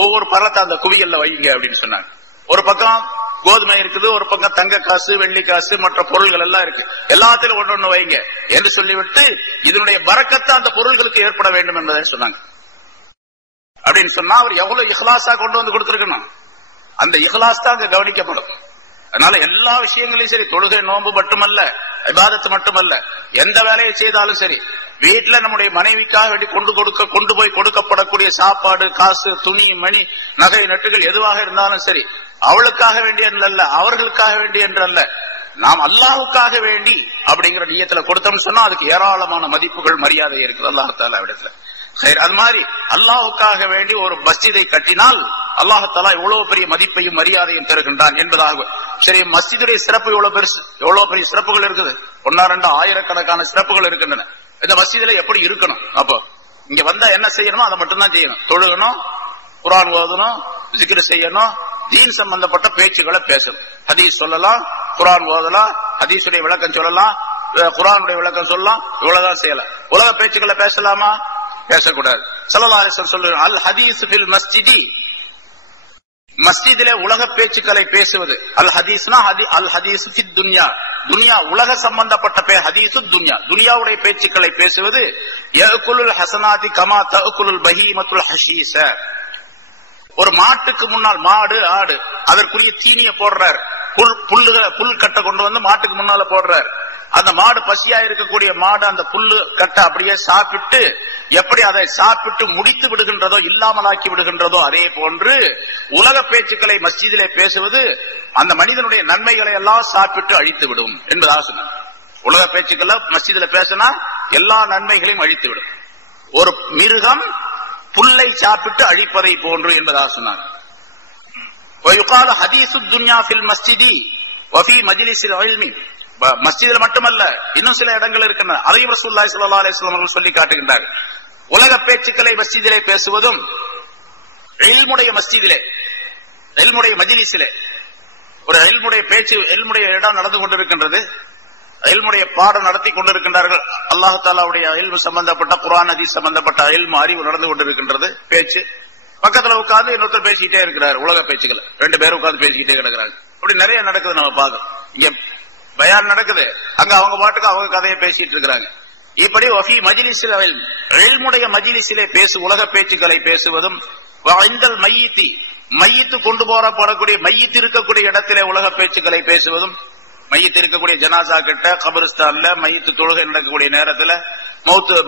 ஒவ்வொரு பழத்தை அந்த குவியல்ல வைங்க அப்படின்னு சொன்னாங்க. ஒரு பக்கம் கோதுமை இருக்குது, ஒரு பக்கம் தங்க காசு, வெள்ளி காசு, மற்ற பொருள்கள் எல்லாம் இருக்கு, எல்லாத்திலும் ஒன்னொன்னு வைங்க என்று சொல்லிவிட்டு இதனுடைய பரக்கத்தை அந்த பொருள்களுக்கு ஏற்பட வேண்டும் என்பதை சொன்னாங்க. அப்படின்னு சொன்னா அவர் எவ்வளவு இஹ்லாஸா கொண்டு வந்து கொடுத்திருக்கணும், அந்த இஹ்லாஸ் தான் அங்க கவனிக்கப்படும். அதனால எல்லா விஷயங்களையும் சரி, தொழுகை நோன்பு மட்டுமல்ல, இபாதத்து மட்டுமல்ல, எந்த வேலையை செய்தாலும் சரி, வீட்டுல நம்முடைய மனைவிக்காக வேண்டி கொண்டு போய் கொடுக்கப்படக்கூடிய சாப்பாடு, காசு, துணி, மணி, நகை, நட்டுகள் எதுவாக இருந்தாலும் சரி, அவளுக்காக வேண்டி அல்ல, அவர்களுக்காக வேண்டி என்று அல்ல, நாம் அல்லாஹ்வுக்காக வேண்டி அப்படிங்கிற நியத்துல கொடுத்தோம்னு சொன்னா அதுக்கு ஏராளமான மதிப்புகள், மரியாதை இருக்குது அல்லாஹ் தஆலா இடத்துல. அது மாதிரி அல்லாஹ்வுக்காக வேண்டி ஒரு மஸ்ஜிதை கட்டினால் அல்லாஹ் தஆலா எவ்வளவு பெரிய மதிப்பையும் மரியாதையும் தருகின்றான் என்பதாக. சரி, மஸ்ஜிதுடைய சிறப்பு எவ்வளவு பெருசு, எவ்வளவு பெரிய சிறப்புகள் இருக்குது, 1-2 ஆயிரக்கணக்கான சிறப்புகள் இருக்கின்றன. இந்த மஸ்ஜிதுல எப்படி இருக்கணும், அப்போ இங்க வந்தா என்ன செய்யணுமோ அதை மட்டும்தான் செய்யணும். தொழுகணும், குர்ஆன் ஓதணும், zikr செய்யணும், தீன் சம்பந்தப்பட்ட பேச்சுக்களை பேசணும். ஹதீஸ் சொல்லலாம், குர்ஆன் ஓதலாம், ஹதீஸுடைய விளக்கம் சொல்லலாம், குர்ஆனுடைய விளக்கம் சொல்லலாம், இவ்வளவுதான் செய்யலாம். உலக பேச்சுக்களை பேசலாமா? பேசக்கூடாது. ஸல்லல்லாஹு அலைஹி வஸல்லம் சொல்றாங்க, அல் ஹதீஸ் ஃபில் மஸ்ஜிதி, மஸ்ஜிதிலே உலக பேச்சுக்களை பேசுவது. அல் ஹதீஸ்னா அல் ஹதீஸ் ஃபித் துன்யா, துன்யா உலக சம்பந்தப்பட்ட ஹதீஸு துன்யா, துன்யாவுடைய பேச்சுக்களை பேசுவது. யஅகுலுல் ஹஸனாதி கமா தஅகுலுல் பஹீமத்துல் ஹஷீஸ, ஒரு மாட்டுக்கு முன்னால், மாடு ஆடு அதற்குரிய தீனியை போடுறார், புல் கட்டை கொண்டு வந்து மாட்டுக்கு முன்னால போடுறார். அந்த மாடு பசியா இருக்கக்கூடிய மாடு அந்த புல்லு கட்டை அப்படியே சாப்பிட்டு எப்படி அதை சாப்பிட்டு முடித்து விடுகின்றதோ, இல்லாமலாக்கி விடுகின்றதோ, அதே போன்று உலக பேச்சுக்களை மஸ்ஜிதிலே பேசுவது அந்த மனிதனுடைய நன்மைகளை எல்லாம் சாப்பிட்டு அழித்து விடும் என்பதாக சொன்னார். உலக பேச்சுக்களை மஸ்ஜிதில பேசினா எல்லா நன்மைகளையும் அழித்து விடும். ஒரு மிருகம் புல்லை சாப்பிட்டு அழிப்பதை போன்று என்பதாக சொன்னார். மஸ்ஜிதில் மட்டுமல்ல, இன்னும் சில இடங்கள் இருக்கின்றன, அதையும் ரசூலுல்லாஹி ஸல்லல்லாஹு அலைஹி வஸல்லம் அவர்கள் சொல்லி காட்டுகின்றார்கள். உலக பேச்சுக்களை மஸ்ஜிதிலே பேசுவதும், இல்முடைய மஸ்ஜிதிலே, இல்முடைய மஜ்லிஸிலே, ஒரு இல்முடைய பேச்சு, இல்முடைய இடம் நடந்து கொண்டிருக்கின்றது, இல்முடைய பாடம் நடத்தி கொண்டிருக்கின்றார்கள், அல்லாஹ் தஆலாவுடைய இல்மு சம்பந்தப்பட்ட, குர்ஆன் ஹதீஸ் சம்பந்தப்பட்ட இல்மு அறிவு நடந்து கொண்டிருக்கின்றது, பேச்சு. பக்கத்துல உட்கார்ந்து இன்னொருத்தர் பேசிக்கிட்டே இருக்கிறார், உலக பேச்சுக்கள் 2 பேரும் உட்கார்ந்து பேசிக்கிட்டே கிடக்கிறாங்க. அப்படி நிறைய நடக்குது, நம்ம பார்க்கணும். இங்க பயான் நடக்குது, அங்க அவங்க பாட்டுக்கு அவங்க கதையை பேசிட்டு இருக்கிறாங்க. இப்படி வஃபி மஜ்லிஸில் இல்முடைய மஜ்லிஸிலே உலக பேச்சுக்களை பேசுவதும், வஇந்தல் மையித்தி, மையித்து கொண்டு போறக்கூடிய மையித்து இருக்கக்கூடிய இடத்திலே உலக பேச்சுக்களை பேசுவதும், மையத்து இருக்கக்கூடிய ஜனாசா கிட்ட, கபரிஸ்தான்ல மையத்து தொழுகை நடக்கக்கூடிய நேரத்துல,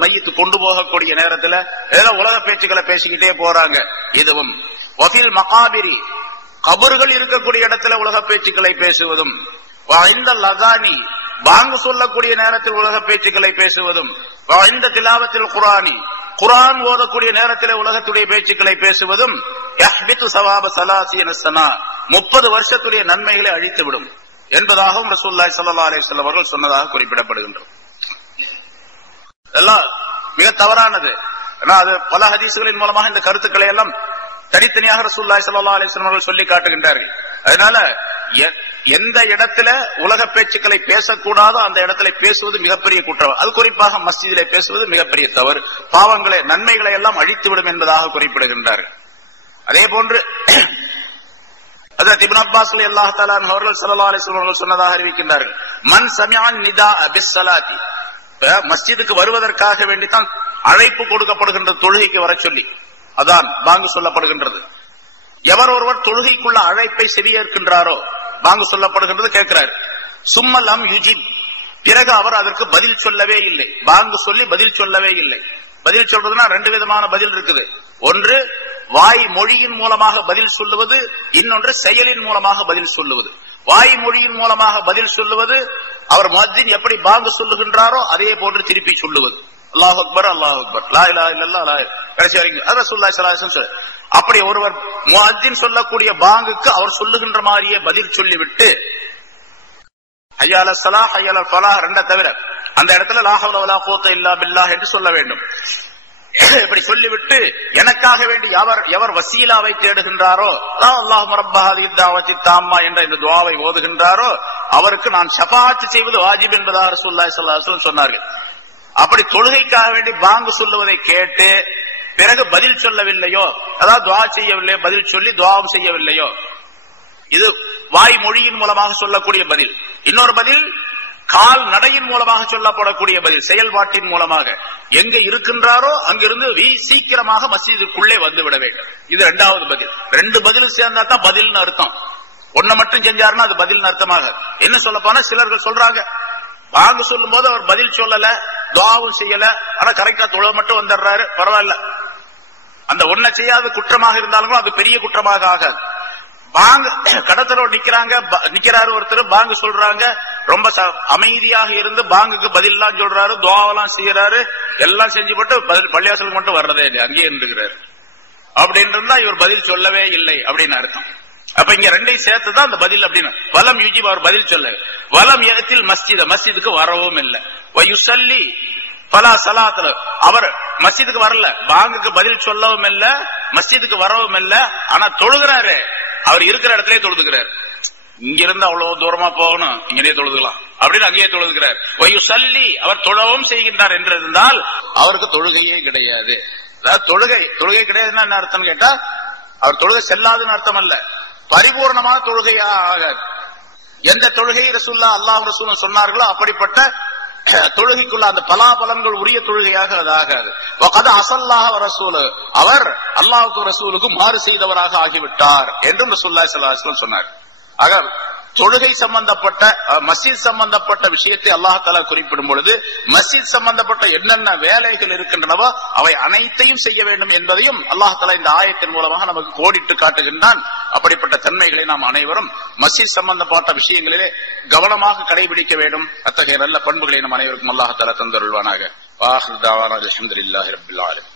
மையத்து கொண்டு போகக்கூடிய நேரத்துல இதெல்லாம் உலக பேச்சுக்களை பேசிக்கிட்டே போறாங்க. இதுவும் வஃபில் மகாபிரி, கபறுகள் இருக்கக்கூடிய இடத்துல உலக பேச்சுக்களை பேசுவதும், இந்த லகானி பாங்கு சொல்லக்கூடிய நேரத்தில் உலக பேச்சுக்களை பேசுவதும், இந்த திலாவத்தில் குரானி குரான் ஓதக்கூடிய நேரத்தில் உலகத்துடைய பேச்சுக்களை பேசுவதும் 30 வருஷத்துடைய நன்மைகளை அழித்துவிடும் என்பதாகவும் ரசூலுல்லாஹி ஸல்லல்லாஹு அலைஹி வஸல்லம் அவர்கள் சொன்னதாக குறிப்பிடப்படுகின்றது. எல்லாம் மிக தவறானது. அது பல ஹதீசுகளின் மூலமாக இந்த கருத்துக்களை எல்லாம் தனித்தனியாக ரசூலுல்லாஹி ஸல்லல்லாஹு அலைஹி வஸல்லம் அவர்கள் சொல்லி காட்டுகின்றார்கள். அதனால எந்த இடத்துல உலக பேச்சுக்களை பேசக்கூடாதோ அந்த இடத்துல பேசுவது மிகப்பெரிய குற்றம். அது குறிப்பாக மஸ்ஜிதிலே பேசுவது மிகப்பெரிய தவறு. பாவங்களை நன்மைகளை எல்லாம் அழித்துவிடும் என்பதாக குறிப்பிடுகின்றார்கள். அதே போன்று ஹஜ்ரத் இப்னு அப்பாஸ் ரலியல்லாஹு தஆலா அன்ஹு அவர்கள் ஸல்லல்லாஹு அலைஹி வஸல்லம் அவர்கள் சொன்னதாக அறிவிக்கின்றார்கள், மன் சமிஅன் நிதா பிஸ்ஸலாத்தி, மஸ்ஜிதுக்கு வருவதற்காக வேண்டித்தான் அழைப்பு கொடுக்கப்படுகின்ற தொழுகைக்கு வர சொல்லி அதான் பாங்கு சொல்லப்படுகின்றது. எவர் ஒருவர் தொழுகைக்குள்ள அழைப்பை செவியேற்கின்றாரோ பாங்கு சொல்லப்படுகின்றது கேட்கிறார், சும்மலம் யுஜிப், பிறகு அவர் அதற்கு பதில் சொல்லவே இல்லை. பாங்கு சொல்லி பதில் சொல்லவே இல்லை. பதில் சொல்றதுன்னா 2 விதமான பதில் இருக்குது. ஒன்று வாய் மொழியின் மூலமாக பதில் சொல்லுவது, இன்னொன்று செயலின் மூலமாக பதில் சொல்லுவது. வாய் மொழியின் மூலமாக பதில் சொல்லுவது, அவர் முஅத்தின் எப்படி பாங்கு சொல்லுகின்றாரோ அதே போன்று திருப்பி சொல்லுவது. அல்லாஹ் அக்பர் அல்லாஹ் அக்பர் லா இலாஹ இல்லல்லாஹ் லா கடைசி வரைக்கும் அது ரசூலுல்லாஹி ஸல்லல்லாஹு அலைஹி வஸல்லம். அப்படி ஒருவர் முஅத்தின் சொல்லக்கூடிய பாங்குக்கு அவர் சொல்லுகின்ற மாதிரியே பதில் சொல்லிவிட்டு ஹய்ய அலஸ் ஸலாஹ் ஹய்ய அலல் ஃபலாஹ் ரெண்ட தவிர அந்த இடத்துல லா ஹவ்ல வலா குவத்த இல்லா பில்லாஹ் என்று சொல்ல வேண்டும். இப்படி சொல்லிவிட்டு எனக்காக வேண்டி எவர் வசீலாவை தேடுகின்றாரோ, அல்லாஹும்ம ரப்ப ஹாதிஹி தாவத்தி தாம்மா என்ற இந்த துஆவை ஓதுகின்றாரோ அவருக்கு நான் ஷஃபாஅத் செய்வது வாஜிப் என்பதாக ரசூலுல்லாஹி ஸல்லல்லாஹு அலைஹி வஸல்லம் சொன்னார்கள். அப்படி தொழுகைக்காக வேண்டி பாங்கு சொல்லுவதை கேட்டு பிறகு பதில் சொல்லவில்லையோ, அதாவது துஆ செய்யவில்லையோ, பதில் சொல்லி துஆவும் செய்யவில்லையோ, இது வாய் மொழியின் மூலமாக சொல்லக்கூடிய பதில். இன்னொரு பதில் கால் நடையின் மூலமாக சொல்லப்படக்கூடிய பதில், செயல்பாட்டின் மூலமாக எங்க இருக்கின்றாரோ அங்கிருந்து சீக்கிரமாக மஸ்ஜிதுக்குள்ளே வந்து விட வேண்டும். இது 2வது பதில். 2 பதில் சேர்ந்தா தான் பதில்னு அர்த்தம். ஒன்ன மட்டும் செஞ்சாருன்னா அது பதில் அர்த்தமாக. என்ன சொல்ல போனா சிலர்கள் சொல்றாங்க, பாங்கு சொல்லும் போது அவர் பதில் சொல்லல, துஆவும் செய்யல, ஆனா கரெக்டா தொழ மட்டும் வந்துடுறாரு, பரவாயில்ல. அந்த ஒன்ன செய்யாத குற்றமாக இருந்தாலும் அது பெரிய குற்றமாக ஆகாது. பாங்கு கடத்தலோடு நிக்கிறாரு ஒருத்தர், பாங்கு சொல்றாங்க, ரொம்ப அமைதியாக இருந்து பாங்குக்கு பதில் எல்லாம் சொல்றாரு, துஆவெல்லாம் செய்யறாரு, எல்லாம் செஞ்சு போட்டு பள்ளியாசலுக்கு மட்டும் வர்றதே இல்லை, அங்கேயே இருந்துக்கிறாரு. அப்படின்னு இருந்தா இவர் பதில் சொல்லவே இல்லை அப்படின்னு அர்த்தம். அப்ப இங்க 2ஐயும் சேர்த்துதான் அந்த பதில் அப்படின்னு. வலம் யுஜிப், அவர் பதில் சொல்ல. வலம் யத்தில் மஸ்ஜிதுக்கு வரவும் இல்லை. வயுஸல்லி ஃபலா ஸலாத்துல, அவர் மஸ்ஜிதுக்கு வரல, பாங்குக்கு பதில் சொல்லவும் இல்ல, மஸ்ஜிதுக்கு வரவும் இல்ல, ஆனா தொழுகிறாரு. அவர் இருக்கிற இடத்திலே தொழுதுகிறார். இங்க இருந்து அவ்வளவு தூரமா போகணும், இங்கே தொழுதுக்கலாம் அப்படின்னு அங்கேயே தொழுதுகிறார். வயுஸல்லி, அவர் தொழவும் செய்கின்றார் என்று இருந்தால் அவருக்கு தொழுகையே கிடையாது. அதாவது தொழுகை கிடையாதுன்னா என்ன அர்த்தம் கேட்டா, அவர் தொழுகை செல்லாதுன்னு அர்த்தம் அல்ல, பரிபூர்ணமான தொழுகையாக எந்த தொழுகை ரசூலுல்லாஹ் அல்லாஹ் ரசூலும் சொன்னார்களோ அப்படிப்பட்ட தொழுகைக்குள்ள அந்த பலாபலன்கள் உரிய தொழுகையாக அது ஆகாது. அசல்லாஹ ரசூலு, அவர் அல்லாஹ்வுக்கு ரசூலுக்கு மாறு செய்தவராக ஆகிவிட்டார் என்றும் ரசூலுல்லாஹி ஸல்லல்லாஹு அலைஹி வஸல்லம் சொன்னார். ஆக தொழுகை சம்பந்தப்பட்ட மஸ்ஜித் சம்பந்தப்பட்ட விஷயத்தை அல்லாஹ் தஆலா குறிப்பிடும் பொழுது மஸ்ஜித் சம்பந்தப்பட்ட என்னென்ன வேலைகள் இருக்கின்றனவோ அவை அனைத்தையும் செய்ய வேண்டும் என்பதையும் அல்லாஹ் தஆலா இந்த ஆயத்தின் மூலமாக நமக்கு கோடிட்டு காட்டுகின்றான். அப்படிப்பட்ட தன்மைகளை நாம் அனைவரும் மஸ்ஜித் சம்பந்தப்பட்ட விஷயங்களிலே கவனமாக கடைபிடிக்க வேண்டும். அத்தகைய நல்ல பண்புகளை நம் அனைவருக்கும் அல்லாஹ் தஆலா தந்தருள்வானாக. வாஹிர் தஅவானா அல்ஹம்துலில்லாஹி ரப்பில் ஆலமீன்.